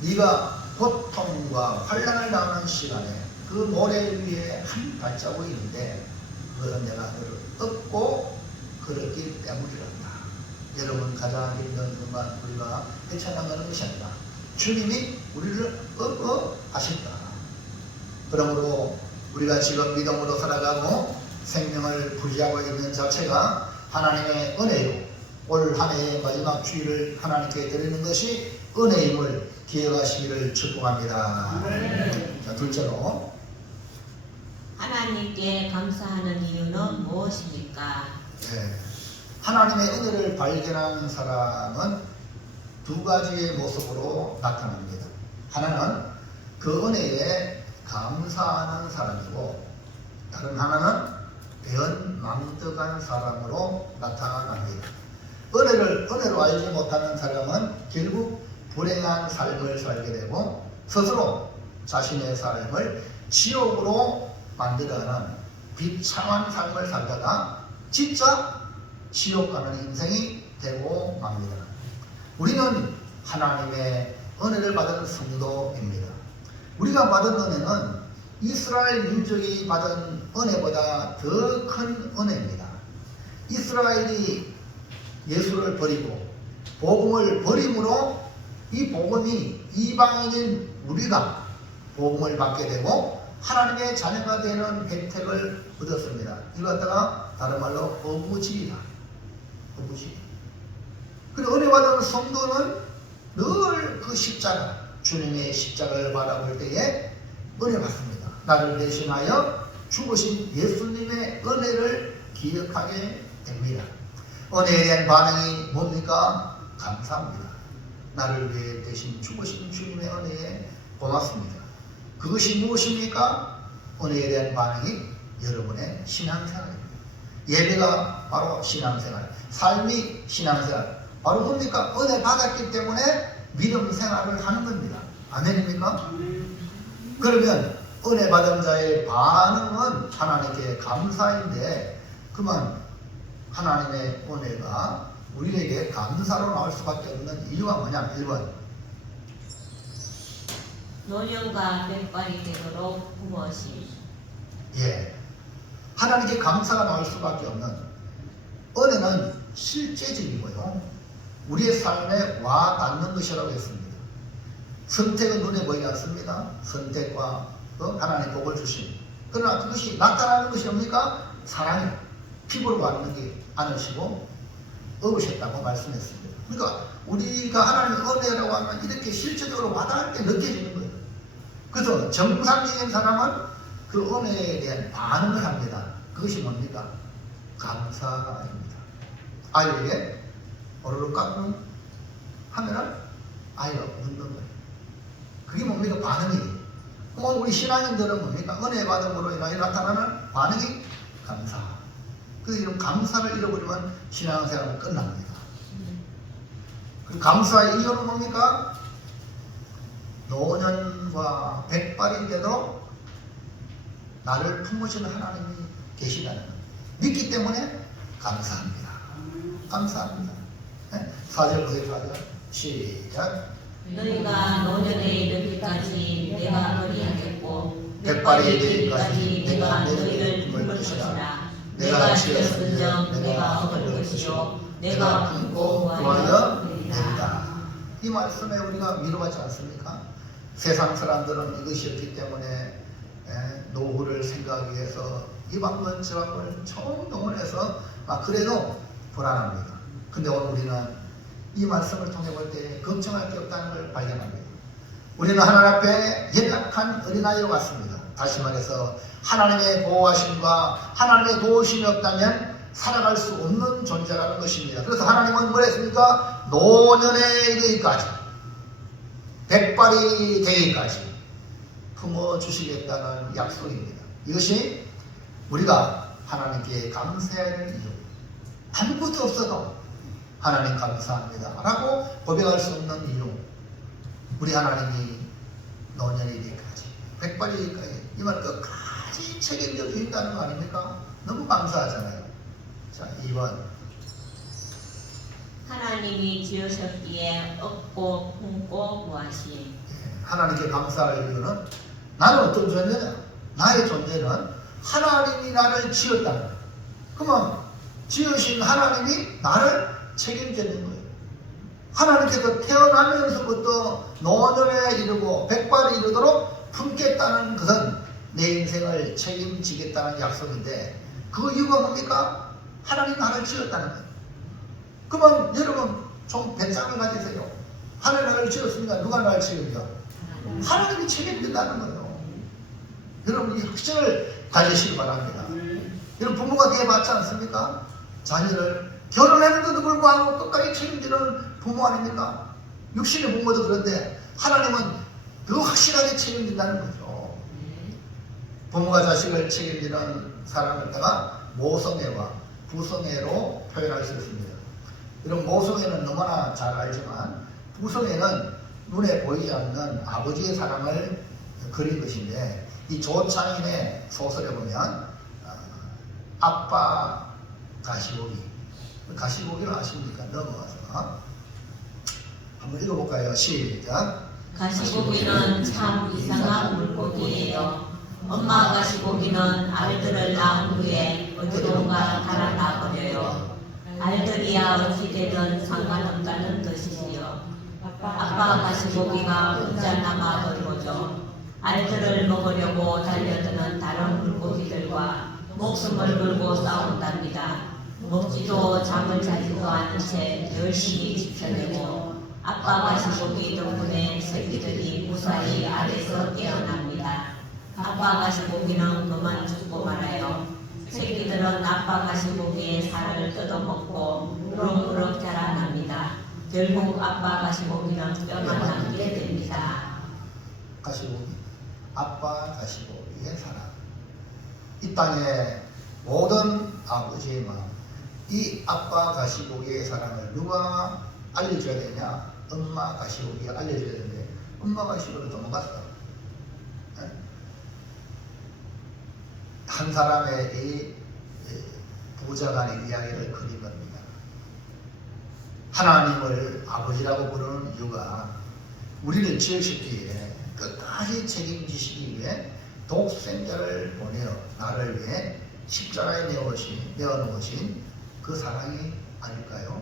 네가 고통과 환난을 당하는 시간에 그 모래 위에 한 발자국이 있는데 그것은 내가 너를 업고 걸었기 때문이란다. 여러분 가장 힘든 순간 우리가 헤쳐나가는 것이 아니라 주님이 우리를 하신다. 그러므로 우리가 지금 믿음으로 살아가고 생명을 부지하고 있는 자체가 하나님의 은혜요. 올 한 해의 마지막 주일을 하나님께 드리는 것이 은혜임을 기억하시기를 축복합니다. 자, 둘째로 하나님께 감사하는 이유는 무엇입니까? 하나님의 은혜를 발견하는 사람은 두 가지의 모습으로 나타납니다. 하나는 그 은혜에 감사하는 사람이고 다른 하나는 배은망덕한 사람으로 나타납니다. 은혜로 알지 못하는 사람은 결국 불행한 삶을 살게 되고 스스로 자신의 삶을 지옥으로 만들어가는 비참한 삶을 살다가 진짜 지옥 가는 인생이 되고 맙니다. 우리는 하나님의 은혜를 받은 성도입니다. 우리가 받은 은혜는 이스라엘 민족이 받은 은혜보다 더 큰 은혜입니다. 이스라엘이 예수를 버리고 복음을 버림으로 이 복음이 이방인인 우리가 복음을 받게 되고 하나님의 자녀가 되는 혜택을 얻었습니다. 이거 갖다가 다른 말로 어부지이다. 어부지. 그리고 은혜 받은 성도는 늘 그 십자가, 주님의 십자가를 바라볼 때에 은혜 받습니다. 나를 대신하여 죽으신 예수님의 은혜를 기억하게 됩니다. 은혜에 대한 반응이 뭡니까? 감사합니다. 나를 위해 대신 죽으신 주님의 은혜에 고맙습니다. 그것이 무엇입니까? 은혜에 대한 반응이 여러분의 신앙생활입니다. 예배가 바로 신앙생활, 삶이 신앙생활. 바로 뭡니까? 은혜 받았기 때문에 믿음 생활을 하는 겁니다. 아멘입니까? 그러면 은혜 받은 자의 반응은 하나님께 감사인데 그만 하나님의 은혜가 우리에게 감사로 나올 수밖에 없는 이유가 뭐냐? 1번 노년과 백발이 되도록 부모시. 하나님께 감사가 나올 수밖에 없는 은혜는 실제적이고요. 우리의 삶에 와 닿는 것이라고 했습니다. 선택은 눈에 보이지 않습니다. 선택과 하나님 복을 주심. 그러나 그것이 나타나는 것이 뭡니까? 사랑이 피부로 왔는지 않으시고 얻으셨다고 말씀했습니다. 그러니까 우리가 하나님의 은혜라고 하면 이렇게 실제적으로 와닿을 때 느껴지는 거예요. 그래서 정상적인 사람은 그 은혜에 대한 반응을 합니다. 그것이 뭡니까? 감사입니다. 아이에게 오르륵 깎는 하면은 아이가 웃는 거예요. 그게 뭡니까? 반응이에요. 우리 신앙인들은 뭡니까? 은혜 받음으로 인하여 나타나는 반응이 감사. 그래서 이런 감사를 잃어버리면 신앙생활은 끝납니다. 그 감사의 이유는 뭡니까? 노년과 백발인데도 나를 품으시는 하나님이 계시다는 것. 믿기 때문에 감사합니다. 감사합니다. 4절 보세요. 4절 시작. 너희가 노년에 이르기까지 내가 그리하겠고 백발이 되기까지 내가 너희를 품을 것이라. 내가 지었은즉 내가 얻을 것이요 내가 품고 구하여 된다. 이 말씀에 우리가 위로받지 않습니까? 세상 사람들은 이것이었기 때문에 노후를 생각하기 위해서 이 방문 저 방문을 총동원해서 그래도 불안합니다. 근데 오늘 우리는 이 말씀을 통해 볼 때 걱정할 게 없다는 걸 발견합니다. 우리는 하나님 앞에 연약한 어린아이와 같습니다. 다시 말해서 하나님의 보호하심과 하나님의 도우심이 없다면 살아갈 수 없는 존재라는 것입니다. 그래서 하나님은 뭘 했습니까? 노년에 이르기까지 백발이 되기까지 품어주시겠다는 약속입니다. 이것이 우리가 하나님께 감사해야 될 이유. 아무것도 없어도 하나님 감사합니다 라고 고백할 수 없는 이유. 우리 하나님이 노년이 되기까지 백발이 되기까지 이 말 끝까지 책임져 주신다는 거 아닙니까? 너무 감사하잖아요. 자, 2번 하나님이 지으셨기에 얻고 품고 구하시. 하나님께 감사할 이유는 나는 어떤 존재냐? 나의 존재는 하나님이 나를 지었다는 거예요. 그러면 지으신 하나님이 나를 책임지는 거예요. 하나님께서 태어나면서부터 노년에 이르고 백발에 이르도록 품겠다는 것은 내 인생을 책임지겠다는 약속인데 그 이유가 뭡니까? 하나님 나를 지었다는 거예요. 그러면 여러분 좀 배짱을 가지세요. 하나님 나를 지었으니까 누가 나를 책임져? 하나님이 책임진다는 거예요. 여러분 이 확신을 가지시기 바랍니다. 여러분 부모가 대받지 않습니까? 자녀를 결혼했는데도 불구하고 끝까지 책임지는 부모 아닙니까? 육신의 부모도 그런데 하나님은 더 확실하게 책임진다는 거죠. 부모가 자식을 책임지는 사람을 갖다가 모성애와 부성애로 표현할 수 있습니다. 이런 모성애는 너무나 잘 알지만 부성애는 눈에 보이지 않는 아버지의 사랑을 그린 것인데 이 조창인의 소설에 보면 아빠 가시보기를 아십니까? 넘어가서 한번 읽어볼까요? 시작. 가시고기는 참 이상한 물고기예요. 엄마 가시고기는 알들을 낳은 후에 어디론가 달아나버려요. 알들이야 어찌되든 상관없다는 뜻이지요. 아빠 가시고기가 혼자 남아버리고죠. 알들을 먹으려고 달려드는 다른 물고기들과 목숨을 걸고 싸운답니다. 먹지도 잠을 자지도 않은 채 열심히 지켜내고 아빠 가시고기 덕분에 새끼들이 무사히 알에서 깨어납니다. 아빠 가시고기는 그만 죽고 말아요. 새끼들은 아빠 가시고기의 살을 뜯어먹고 우럭우럭 자라납니다. 결국 아빠 가시고기는 뼈만 남게 됩니다. 가시고기, 아빠 가시고기의 사랑. 이 땅의 모든 아버지의 마음, 이 아빠 가시고기의 사랑을 누가 알려줘야 되냐? 엄마 가시고기가 알려줘야 되는데 엄마 가시고기를 도망갔어. 한 사람의 이 부자간의 이야기를 그린 겁니다. 하나님을 아버지라고 부르는 이유가 우리를 지으셨기에 끝까지 책임지시기 위해 독생자를 보내어 나를 위해 십자가에 내어놓으신 그 사랑이 아닐까요?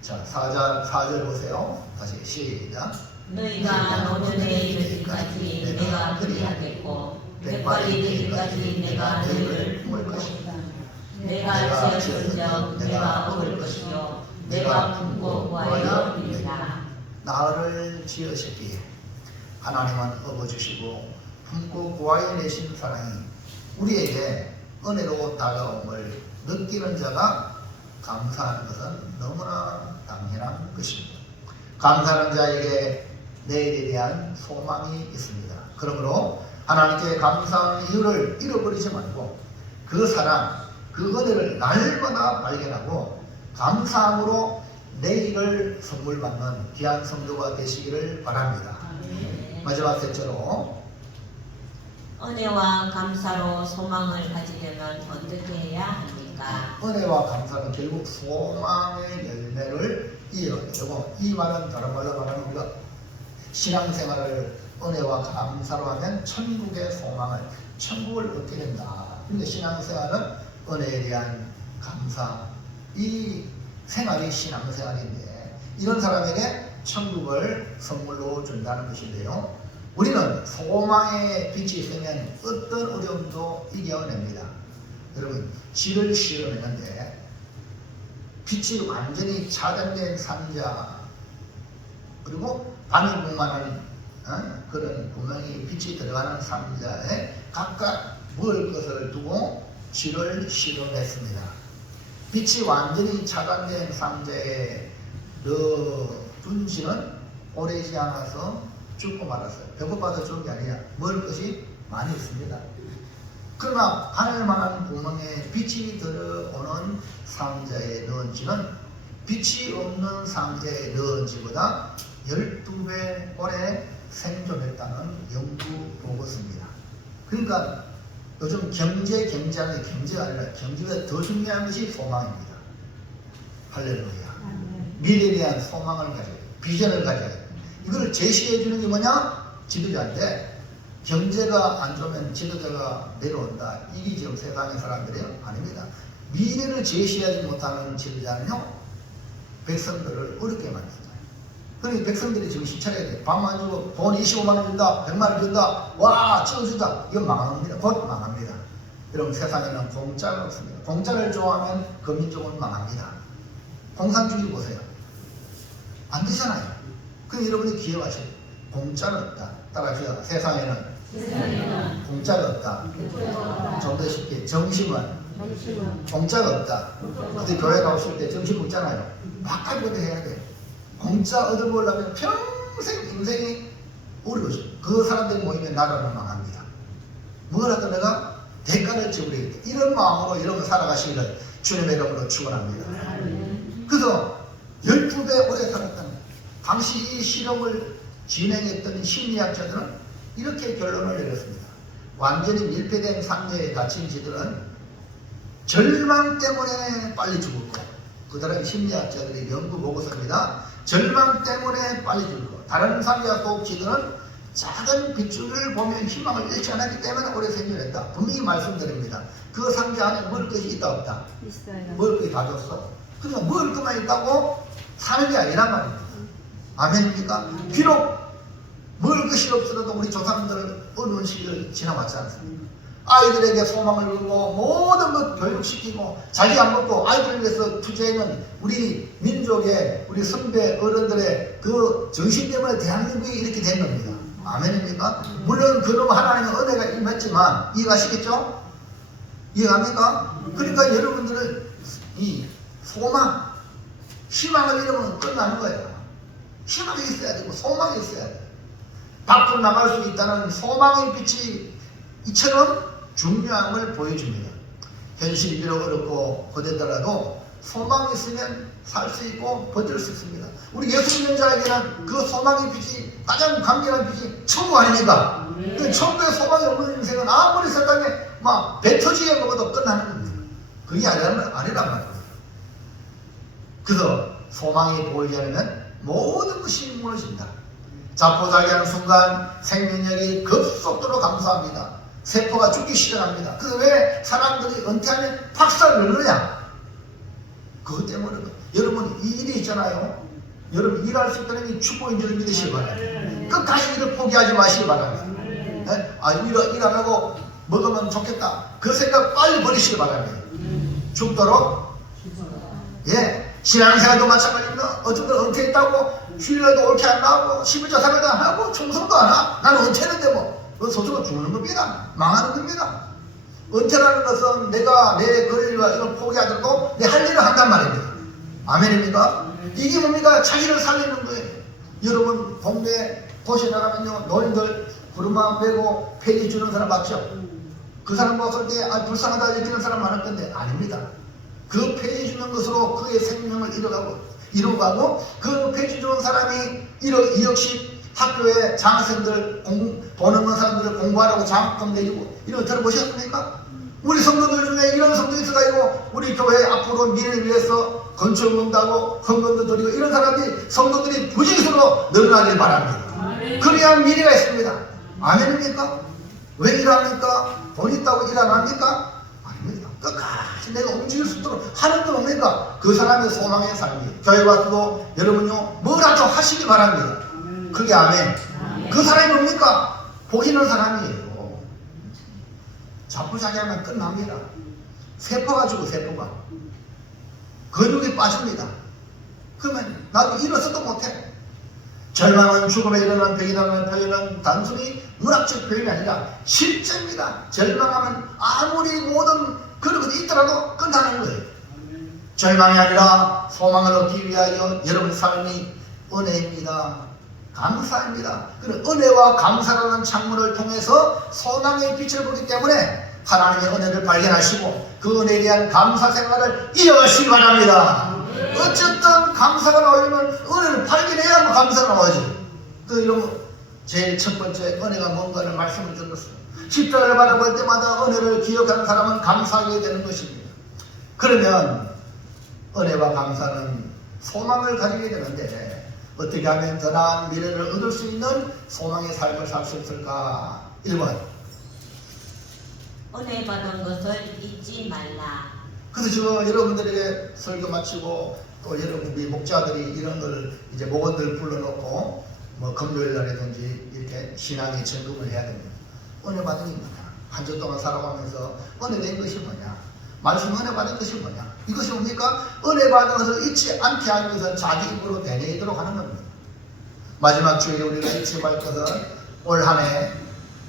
자, 4절 보세요. 다시 시작. 너희가 노년에 이르기까지 내가 그리하겠고 백발이 되기까지 내가 너희를 품을 것이다. 내가 지었은즉 내가 먹을 것이요 내가 품고 구하여 이르리라. 나를 지으셨기에 하나님은 업어주시고 품고 구하여 내신 사랑이 우리에게 은혜로 다가옴을 느끼는 자가 감사하는 것은 너무나 당연한 것입니다. 감사하는 자에게 내일에 대한 소망이 있습니다. 그러므로 하나님께 감사하는 이유를 잃어버리지 말고 그 사랑, 그 은혜를 날마다 발견하고 감사함으로 내일을 선물 받는 귀한 성도가 되시기를 바랍니다. 마지막 셋째로 은혜와 감사로 소망을 가지려면 어떻게 해야 합니까? 은혜와 감사는 결국 소망의 열매를 이어야 되고, 이 말은 다른 말로 말하면 우리가 신앙생활을 은혜와 감사로 하면 천국의 소망을, 천국을 얻게 된다. 그런데 신앙생활은 은혜에 대한 감사, 이 생활이 신앙생활인데 이런 사람에게 천국을 선물로 준다는 것인데요. 우리는 소망의 빛이 있으면 어떤 어려움도 이겨냅니다. 여러분, 질을 실어내는데 빛이 완전히 차단된 상자, 그리고 바늘구멍만한 그런 구멍이 빛이 들어가는 상자에 각각 먹을 것을 두고 질을 실어냈습니다. 빛이 완전히 차단된 상자에 넣어둔 질은 오래지 않아서 죽고 말았어요. 배고파서 죽은 게 아니라 먹을 것이 많이 있습니다. 그러나 바늘만한 구멍에 빛이 들어오는 상자에 넣은 지는 빛이 없는 상자에 넣은 지보다 12배 오래 생존했다는 연구 보고서입니다. 그러니까 요즘 경제가 아니라 경제가 더 중요한 것이 소망입니다. 할렐루야. 미래에 대한 소망을 가져야 돼요. 비전을 가져야 돼요. 이걸 제시해 주는 게 뭐냐? 지도자인데, 경제가 안 좋으면 지도자가 내려온다. 이게 지금 세상의 사람들이요? 아닙니다. 미래를 제시하지 못하는 지도자는요, 백성들을 어렵게 만들었어요. 그러니 백성들이 지금 시찰해야 돼. 밥만 주고 돈 25만 원 준다, 100만 원 준다, 와 찍어준다. 이건 망합니다. 곧 망합니다. 여러분 세상에는 공짜가 없습니다. 공짜를 좋아하면 그 민족은 망합니다. 공산주의 보세요. 안 되잖아요. 그럼 여러분이 기억하세요. 공짜는 없다. 따라하세요. 세상에는 공짜가 없다. 좀 더 쉽게 정심은 공짜가 없다. 어디 교회 나오실 때 정신 먹잖아요. 바깥부터 해야 돼. 공짜 얻어보려면 평생 인생이 어려워져. 그 사람들이 모이면 나라는 망합니다. 뭐라도 내가 대가를 지불해야겠다. 이런 마음으로 여러분 살아가시기를 주님의 이름으로 축원합니다. 그래서 12배 오래 살았다는 거예요. 당시 이 실험을 진행했던 심리학자들은 이렇게 결론을 내렸습니다. 완전히 밀폐된 상태에 갇힌 지들은 절망 때문에 빨리 죽을 거. 그들은 심리학자들의 연구 보고서입니다. 절망 때문에 빨리 죽을 거. 다른 상자 속 지들은 작은 빗줄을 보면 희망을 잃지 않았기 때문에 오래 생존했다. 분명히 말씀드립니다. 그 상자 안에 먹을 것이 있다 없다? 있어요. 먹을 것이 다 줬어. 그러니까 먹을 것만 있다고 사는 게 아니란 말입니다. 아멘입니까? 비록 먹을 것이 없어도 우리 조상들 어려운 시기를 지나왔지 않습니까? 아이들에게 소망을 걸고 모든 것 교육시키고 자기 안 먹고 아이들을 위해서 투자하는 우리 민족의 우리 선배 어른들의 그 정신 때문에 대한민국이 이렇게 된 겁니다. 아멘입니까? 물론 그놈 하나님의 은혜가 임했지만 이해가시겠죠? 이해갑니까? 그러니까 여러분들은 이 소망, 희망을 잃으면 끝나는 거예요. 희망이 있어야 되고 소망이 있어야 돼요. 밖으로 나갈 수 있다는 소망의 빛이 이처럼 중요한 걸 보여줍니다. 현실이 비록 어렵고 고되더라도 소망이 있으면 살 수 있고 버틸 수 있습니다. 우리 예수 믿는 자에게는 그 소망의 빛이 가장 강렬한 빛이 천국 아닙니까? 그 천국에 소망이 없는 인생은 아무리 세상에 막 배 터지게 먹어도 끝나는 겁니다. 그게 아니란 말입니다. 그래서 소망이 보이지 않으면 모든 것이 무너진다. 자포자기하는 순간 생명력이 급속도로 감소합니다. 세포가 죽기 시작합니다. 그래서 왜 사람들이 은퇴하면 박살을 내느냐? 그것 때문에 여러분 이 일이 있잖아요. 여러분 일할 수 있다는 게 축복인 줄 믿으시기 바랍니다. 끝까지 일을 포기하지 마시기 바랍니다. 네? 일 안 하고 먹으면 좋겠다. 그 생각 빨리 버리시기 바랍니다. 죽도록. 예, 신앙생활도 마찬가지입니다. 어떤 걸 은퇴했다고 휴일에도 옳게 안 나오고 11조 3일도 안 하고 충성도 안 하고 나는 은퇴했는데 뭐 소수가 죽는 겁니다. 망하는 겁니다. 은퇴라는 것은 내가 내 거리와 이런 포기하더라도 내 할 일을 한단 말입니다. 아멘입니까? 이게 뭡니까? 자기를 살리는 거예요. 여러분 동네 도시에 나가면요 노인들 구름만 빼고 폐지 주는 사람 맞죠? 그 사람 봤을 때 불쌍하다 느끼는 사람 많을 건데 아닙니다. 그 폐지 주는 것으로 그의 생명을 이루어가고 그 폐지 주는 사람이 이 역시 학교에 장학생들 돈 없는 사람들을 공부하라고 장학금 내주고 이런 거 들어보셨습니까? 우리 성도들 중에 이런 성도 있어가지고 우리 교회 앞으로 미래를 위해서 건축 논다고 헌금도 드리고 이런 사람들이 성도들이 부지기수로 늘어나길 바랍니다. 그래야 미래가 있습니다. 아멘입니까? 왜 일합니까? 돈 있다고 일 안 합니까? 아닙니다. 끝까지 내가 움직일 수 있도록 하는 건 뭡니까? 그 사람의 소망의 삶이에요. 교회 와서도 여러분요 뭐라도 하시기 바랍니다. 그게 아멘. 그 사람이 뭡니까? 복 있는 사람이에요. 자포자기하면 끝납니다. 세포가 죽어 세포가. 근육이 빠집니다. 그러면 나도 일어서도 못해. 절망은 죽음에 이르는 병이라는 표현은 단순히 문학적 표현이 아니라 실제입니다. 절망하면 아무리 모든 그런 것이 있더라도 끝나는 거예요. 절망이 아니라 소망을 얻기 위하여 여러분 삶이 은혜입니다. 감사입니다. 그런 은혜와 감사라는 창문을 통해서 소망의 빛을 보기 때문에 하나님의 은혜를 발견하시고 그 은혜에 대한 감사 생활을 이어가시기 바랍니다. 어쨌든 감사가 나오려면 은혜를 발견해야 감사가 나오지. 그 이런 제일 첫 번째 은혜가 뭔가를 말씀을 드렸어요. 십자가를 바라볼 때마다 은혜를 기억하는 사람은 감사하게 되는 것입니다. 그러면 은혜와 감사는 소망을 가지게 되는데 어떻게 하면 더 나은 미래를 얻을 수 있는 소망의 삶을 살 수 있을까? 1번 은혜 받은 것을 잊지 말라. 그래서 지금 여러분들에게 설교 마치고 또 여러분 우리 목자들이 이런 걸 이제 목원들 불러놓고 뭐 금요일 날이든지 이렇게 신앙의 점검을 해야 됩니다. 은혜 받은 게 뭐냐? 한 주 동안 살아가면서 은혜 된 것이 뭐냐? 말씀 은혜 받은 것이 뭐냐? 이것이 뭡니까? 은혜 받은 것을 잊지 않게 하기 위해서 자기 입으로 되뇌이도록 하는 겁니다. 마지막 주일에 우리가 잊지 말 것은 올 한 해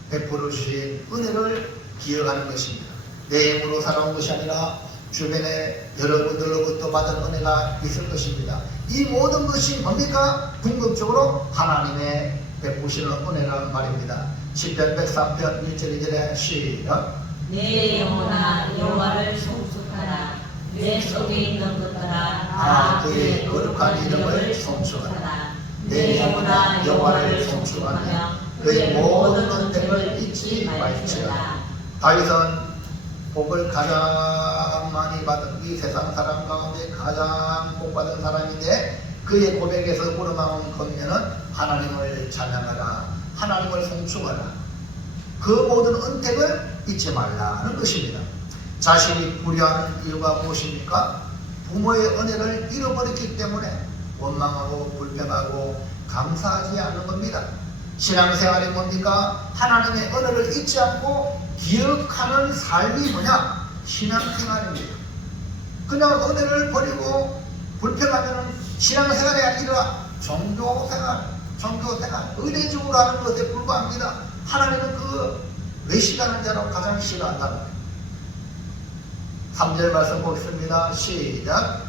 베풀어 주신 은혜를 기억하는 것입니다. 내 힘으로 살아온 것이 아니라 주변에 여러분들로부터 받은 은혜가 있을 것입니다. 이 모든 것이 뭡니까? 궁극적으로 하나님의 베푸시는 은혜라는 말입니다. 시편 103편 1절 2절에 시작. 내 영혼아 여호와를 송축하라. 내 속에 있는 것들아 다 그의 거룩한 이름을 송축하라. 내 영혼아 여호와를 송축하며 그의 모든 은택을 잊지 말지어다. 다윗은 복을 가장 많이 받은 이 세상 사람 가운데 가장 복받은 사람인데 그의 고백에서 우러나온 권면은 하나님을 찬양하라, 하나님을 송축하라. 그 모든 은택을 잊지 말라는 것입니다. 자식이 불의하는 이유가 무엇입니까? 부모의 은혜를 잃어버렸기 때문에 원망하고 불평하고 감사하지 않는 겁니다. 신앙생활이 뭡니까? 하나님의 은혜를 잊지 않고 기억하는 삶이 뭐냐? 신앙생활입니다. 그냥 은혜를 버리고 불평하면 신앙생활이 아니라 종교생활, 의례적으로 하는 것에 불과합니다. 하나님은 그 외식하는 자로 가장 싫어한다는 거예요. 3절 말씀 보겠습니다. 시작.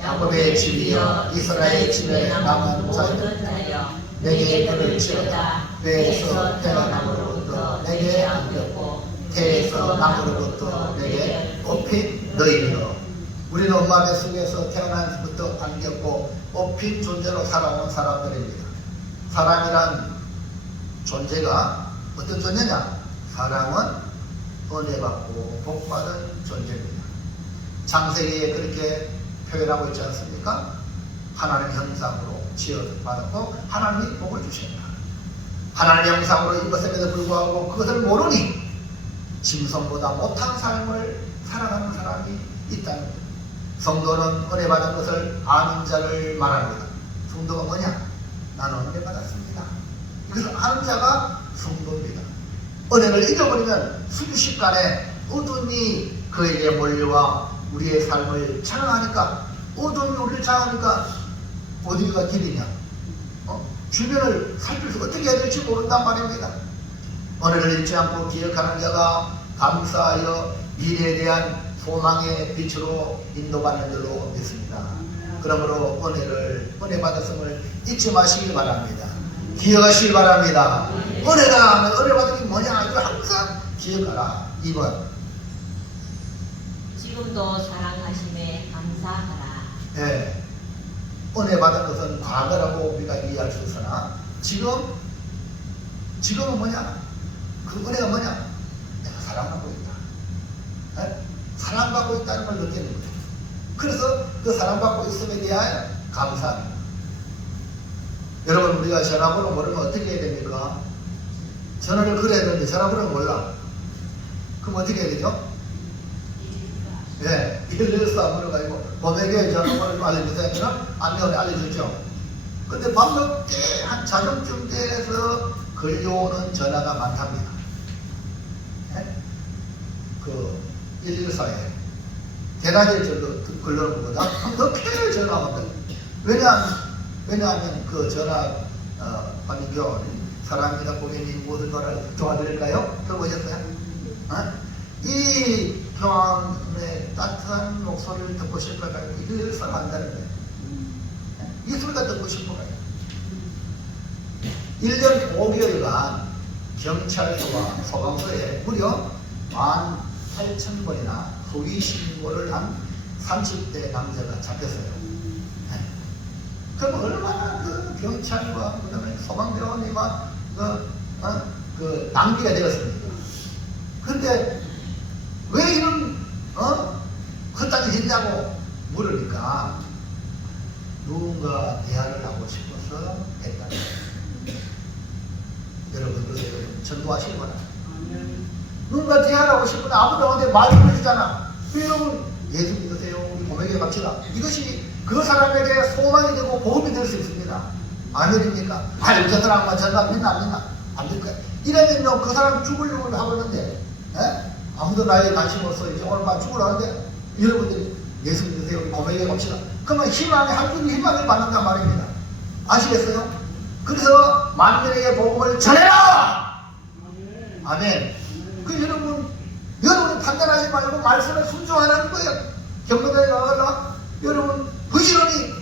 야곱의 집이여 이스라엘 집에 남은 자여 내게 들을지어다. 배에서 태어남으로부터 내게 안겼고 태에서 남으로부터 내게 뽑힌 너희여. 우리는 엄마 뱃속에서 태어나면서부터 안겼고 뽑힌 존재로 살아온 사람들입니다. 사람이란 존재가 어떤 존재냐? 사람은 은혜받고 복받은 존재입니다. 창세기에 그렇게 표현하고 있지 않습니까? 하나님 형상으로 지어받았고 하나님이 복을 주신다. 하나님 형상으로 입었음에도 불구하고 그것을 모르니 짐승보다 못한 삶을 살아가는 사람이 있다는 것. 성도는 은혜 받은 것을 아는 자를 말합니다. 성도가 뭐냐? 나는 은혜 받았습니다. 이것을 아는 자가 성도입니다. 은혜를 잊어버리면 순식간에 어둠이 그에게 몰려와 우리의 삶을 장악하니까, 어둠이 우리를 장악하니까 어디가 길이냐? 주변을 살펴서 어떻게 해야 될지 모른단 말입니다. 은혜를 잊지 않고 기억하는 자가 감사하여 미래에 대한 소망의 빛으로 인도받는 줄로 믿습니다. 그러므로 은혜 받았음을 잊지 마시기 바랍니다. 기억하시기 바랍니다. 은혜가 은혜 받은 게 뭐냐? 이걸 항상 기억하라. 2번. 지금도 사랑하심에 감사하라. 예. 은혜 받은 것은 과거라고 우리가 이해할 수 있으나 지금은 뭐냐? 그 은혜가 뭐냐? 내가 사랑하고 있다. 예? 사랑받고 있다는 걸 느끼는 거예요. 그래서 그 사랑받고 있음에 대한 감사합니다. 여러분, 우리가 전화번호 모르면 어떻게 해야 됩니까? 전화를 걸어야 되는데 전화번호를 몰라. 그럼 어떻게 해야 되죠? 예, 114 물어가지고 범에게 전화번호를 좀 알려주세요 하면 안내원에 알려주죠. 근데 밤늦게 한 자정쯤 돼서 걸려오는 전화가 많답니다. 예? 그 114에 대낮에 걸려오는 것보다 늦게 전화 온다. 왜냐하면 그 전화 받는 경우는 사랑합니다 고객님 무엇을 도와드릴까요? 들어보셨어요? 이 교환의 따뜻한 목소리를 듣고 싶어가지고 이걸 한다는 거예요. 이 소리가 듣고 싶어가지고 1년 5개월간 경찰서와 소방서에 무려 18,000번이나 소위 신고를 한 30대 남자가 잡혔어요. 그럼 얼마나 그 경찰과 그다음에 소방대원이와 그 낭비가 되었습니까? 그런데 왜 이런 그딴 일 했냐고 물으니까 누군가 대화를 하고 싶어서 했다. 여러분 그래서 전도하시기 바랍니다. 누군가 대화하고 싶으나 아무도 나한테 말을 해주잖아. 여러분 예수 믿으세요. 우리 고백에 갑시다. 이것이 그 사람에게 소망이 되고 보험이 될 수 있습니다. 아멘입니까? 아유, 저 사람만 전가 믿나 안 믿나? 안 될 거야. 이러면요, 그 사람 죽으려고 하고 있는데, 예? 아무도 나에 관심 없어. 이제 오늘 밤 죽으라는데, 여러분들이 예수 믿으세요. 우리 고백해 봅시다. 그러면 희망의 한 분이 희망을 받는단 말입니다. 아시겠어요? 그래서 만민에게 복음을 전해라! 아멘. 그 여러분이 판단하지 말고 말씀에 순종하라는 거예요. 경로당에 나가라. 여러분, 부지런히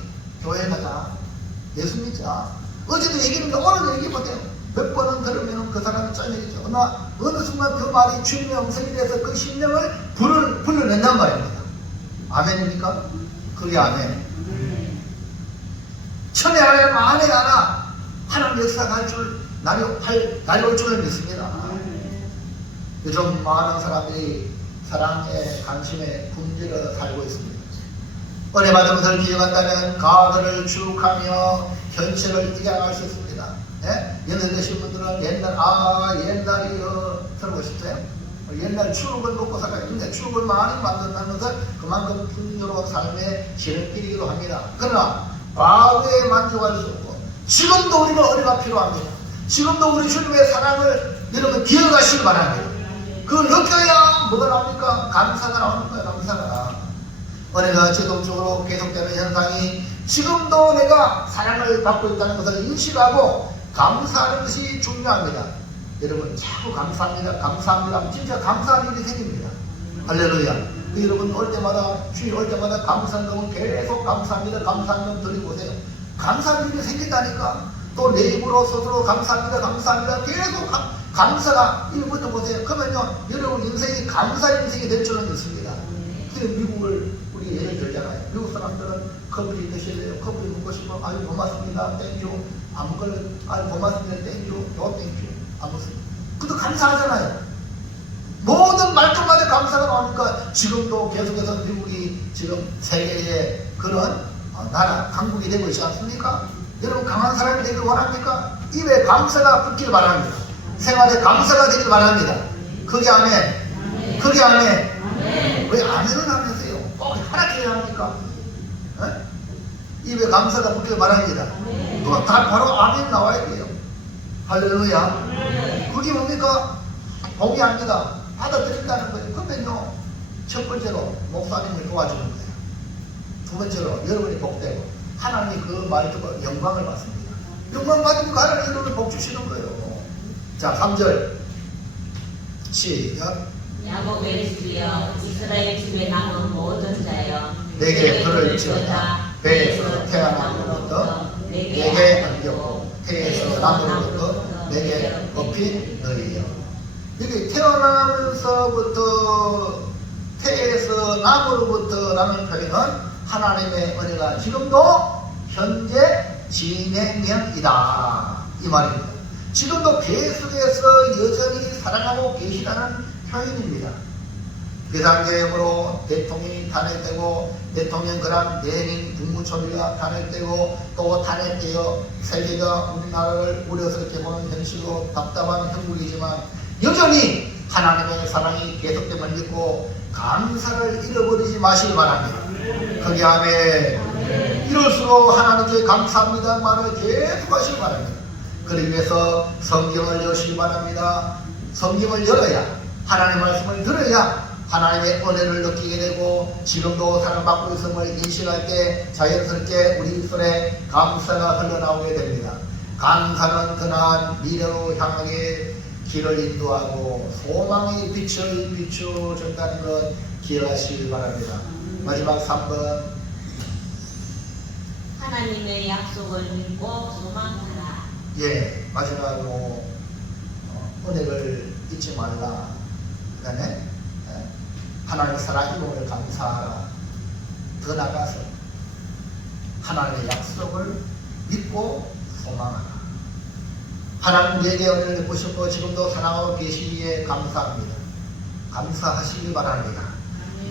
교회 가자. 예수 믿자. 어제도 얘기했는데 오늘도 얘기 못해요. 몇 번은 들으면 그 사람이 짜내겠죠. 그러나 어느 순간 그 말이 주님의 음성이 돼서 그 심령을 불러낸단 말입니다. 아멘입니까? 그게 아멘. 천에 하나 만에 하나 하나님 역사할 줄 날이 올 줄을 믿습니다. 요즘 많은 사람들이 사랑에 관심에 굶주려 살고 있습니다. 은혜 받은 것을 기억한다면 가들을 축하며 현실을 이겨나갈 수 있습니다. 예? 연세 드신 분들은 옛날이요 들어보셨어요? 옛날 추억을 먹고 살아요. 근데 추억을 많이 만든다는 것은 그만큼 풍요로운 삶의 지름길이기도 합니다. 그러나 과거에 만족할 수 없고 지금도 우리는 은혜가 필요합니다. 지금도 우리 주님의 사랑을 여러분 기억하시기 바랍니다. 그걸 느껴야 뭐가 나옵니까? 감사가 나오는 거예요. 감사가. 은혜가 지속적으로 계속되는 현상이 지금도 내가 사랑을 받고 있다는 것을 인식하고 감사하는 것이 중요합니다. 여러분 자꾸 감사합니다. 감사합니다. 진짜 감사한 일이 생깁니다. 할렐루야. 여러분 올 때마다 주일 올 때마다 감사한금은 계속 감사합니다. 감사한금 드리고 오세요. 감사한 일이 생긴다니까. 또 내 입으로 스스로 감사합니다. 감사합니다. 계속 감사가 일부터 보세요. 그러면요 여러분 인생이 감사 인생이 될 줄은 믿습니다. 미국을 우리 예를 들잖아요. 미국 사람들은 커피 드실래요? 커피 먹고 싶어? 아유 고맙습니다. 땡큐. 안 먹을래? 아유 고맙습니다. 땡큐. 요 땡큐. 안 먹습니다. 그것도 감사하잖아요. 모든 말끝마다 감사가 나오니까 지금도 계속해서 미국이 지금 세계의 그런 나라, 강국이 되고 있지 않습니까? 여러분 강한 사람이 되길 원합니까? 입에 감사가 붙길 바랍니다. 생활에 감사가 되길 바랍니다. 그게 아멘. 그게 아멘. 왜 아멘을 하면서요? 꼭 하락해야 합니까? 에? 입에 감사가 붙길 바랍니다. 그럼 다 바로 아멘 나와야 돼요. 할렐루야. 그게 뭡니까? 복이 아닙니다. 받아들인다는 거예요. 그러면요, 첫 번째로 목사님을 도와주는 거예요. 두 번째로 여러분이 복되고 하나님이 그 말 듣고 영광을 받습니다. 영광 받으면 하나님 여러분을 복 주시는 거예요. 자, 3절 시작. 야곱의 주여 이스라엘 집에 남은 모든 자여 내게 벌을 지어다. 배에서 태어남으로부터 내게 안겼고 태에서 남으로부터 내게 업힌 너희여. 여기 태어나면서부터 태에서 남으로부터라는 표현은 하나님의 은혜가 지금도 현재 진행형이다 이 말입니다. 지금도 계속해서 여전히 사랑하고 계시다는 표현입니다. 비상계획으로 대통령이 탄핵되고 대통령 그런 내린 국무총리가 탄핵되고 또 탄핵되어 세계가 우리나라를 우려스럽게 보는 현실로 답답한 형국이지만 여전히 하나님의 사랑이 계속됨을 믿고 감사를 잃어버리지 마시기 바랍니다. 그게 아멘. 이럴수록 하나님께 감사합니다 말을 계속 하시기 바랍니다. 그러기 위해서 성경을 여시기 바랍니다. 성경을 열어야 하나님의 말씀을 들어야 하나님의 은혜를 느끼게 되고 지금도 사랑받고 있음을 인식할 때 자연스럽게 우리 입술에 감사가 흘러나오게 됩니다. 감사는 떠난 미래로 향하게 길을 인도하고 소망의 빛을 비춰준다는 것 기억하시기 바랍니다. 마지막 3번 하나님의 약속을 믿고 소망하라. 예, 마지막으로 은혜를 잊지 말라. 그 다음에 하나님의 살아있음을 감사하라. 더 나아가서 하나님의 약속을 믿고 소망하라. 하나님 내게 은혜를 베푸셨고 지금도 사랑하고 계시기에 감사합니다. 감사하시기 바랍니다.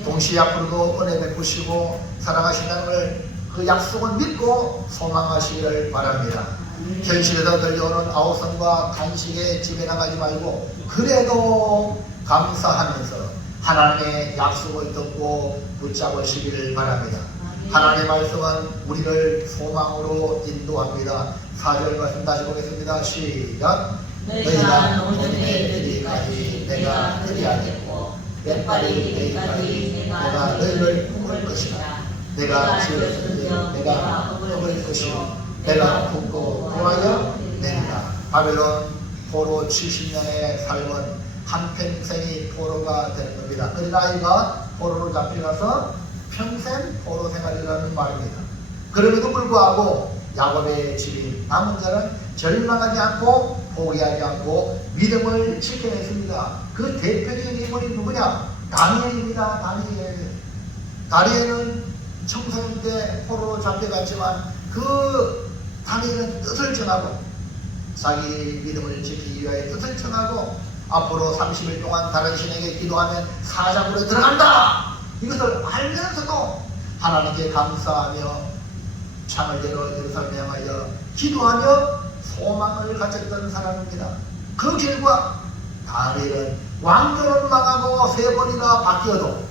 동시에 앞으로도 은혜 베푸시고 사랑하신다는 걸 그 약속을 믿고 소망하시기를 바랍니다. 현실에서 들려오는 아우성과 간식에 집에 나가지 말고 그래도 감사하면서 하나님의 약속을 듣고 붙잡으시기를 바랍니다. 하나님의 말씀은 우리를 소망으로 인도합니다. 4절 말씀 다시 보겠습니다. 시작. 너희가 노년에 이르기까지 내가 그리하겠고 몇 발이 되기까지 내가 너희를 품을 것이라. 내가 지었은즉 내가 품을 것이요 내가 품고 구하여 내리라. 바벨론 포로 70년의 삶은 한평생이 포로가 되는 겁니다. 어린아이가 포로로 잡혀가서 평생 포로 생활이라는 말입니다. 그럼에도 불구하고 야곱의 집이 남은 자는 절망하지 않고 포기하지 않고 믿음을 지켜냈습니다. 그 대표적인 인물이 누구냐? 다니엘입니다. 다니엘은 청소년 때 포로로 잡혀갔지만 그 다니엘은 뜻을 정하고 자기 믿음을 지키기 위하여 뜻을 정하고 앞으로 30일 동안 다른 신에게 기도하면 사자굴에 들어간다! 이것을 알면서도 하나님께 감사하며 창을 열어 예루살렘 향하여 기도하며 소망을 가졌던 사람입니다. 그 결과 다니엘은 왕조는 망하고 3번이나 바뀌어도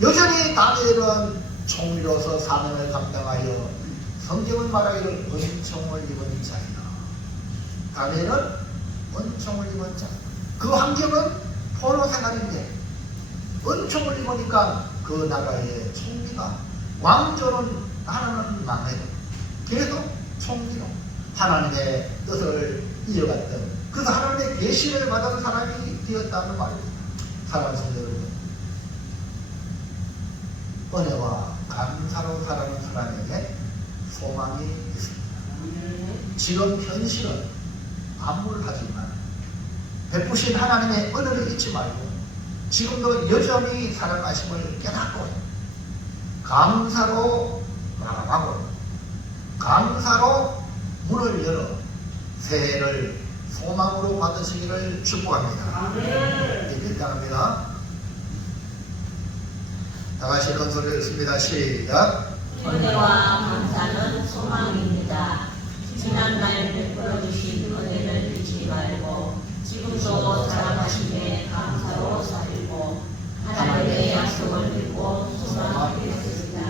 여전히 다니엘은 총리로서 사명을 감당하여 성경은 말하기를 은총을 입은 자이다. 다니엘은 은총을 입은 자. 그 환경은 포로 생활인데 은총을 입으니까 그 나라의 총리가 왕조는 하나는 망해도 계속 총리로 하나님의 뜻을 이어갔던 그래서 하나님의 계시를 받은 사람이 되었다는 말입니다. 사랑하는 성도 여러분, 은혜와 감사로 살아가는 사람에게 소망이 있습니다. 지금 현실은 암울하지만 베푸신 하나님의 은혜를 잊지 말고 지금도 여전히 살아가심을 깨닫고 감사로 마감하고 감사로 문을 열어 새해를 소망으로 받으시기를 축복합니다. 결단합니다. 다같이 큰 소리를 읽습니다. 시작. 은혜와 감사는 소망입니다. 지난날 베풀어 주신 은혜를 잊지 말고 지금도 살아가심에 감사로 살고 하나님의 약속을 믿고 소망하겠습니다.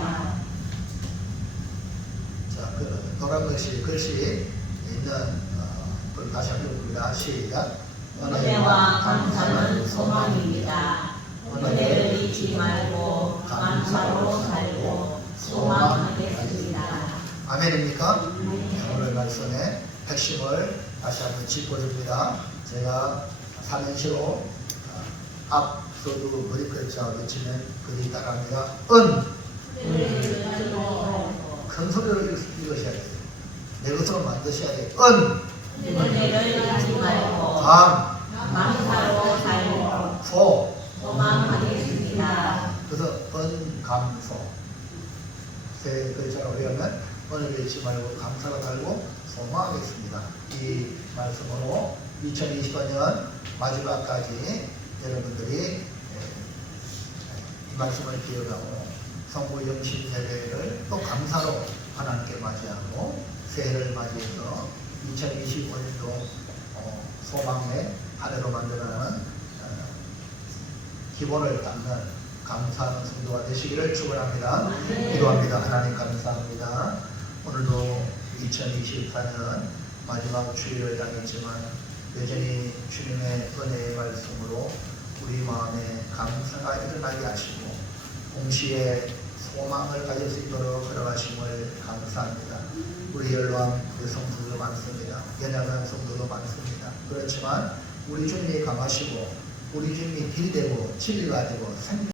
자, 그 노란 글씨 있는 걸 다시 한번 읽습니다. 시작. 은혜와 감사는 소망입니다. 은혜를 잊지 말고 감사로 살고 소망하겠습니다. 아멘입니까? 오늘 말씀의 핵심을 다시 한번 짚어줍니다. 제가 삼행시로 앞서도 머리글자 외치면 그리 따라합니다. 큰 소리로 읽으셔야 돼요. 내 것으로 만드셔야 돼요. 은혜를 잊지 말고 감사로 살고 소망하겠습니다. 그래서 은감소 세 글자로 외우면 은혜를 잊지 말고 감사가 달고 소망하겠습니다. 이 말씀으로 2020년 마지막까지 여러분들이 이 말씀을 기억하고 성부 영신 예배를 또 감사로 하나님께 맞이하고 새해를 맞이해서 2025년도 소망의 한 해로 만들어가는 기본을 닦는 감사하는 성도가 되시기를 축원합니다. 기도합니다. 하나님 감사합니다. 오늘도 2024년 마지막 주일을 당했지만 여전히 주님의 은혜의 말씀으로 우리 마음에 감사가 일어나게 하시고 동시에 소망을 가질 수 있도록 걸어가심을 감사합니다. 우리 연로한 우리 성도도 많습니다. 연약한 성도도 많습니다. 그렇지만 우리 주님이 강하시고 우리 주님이 길이 되고 진리가 되고 생명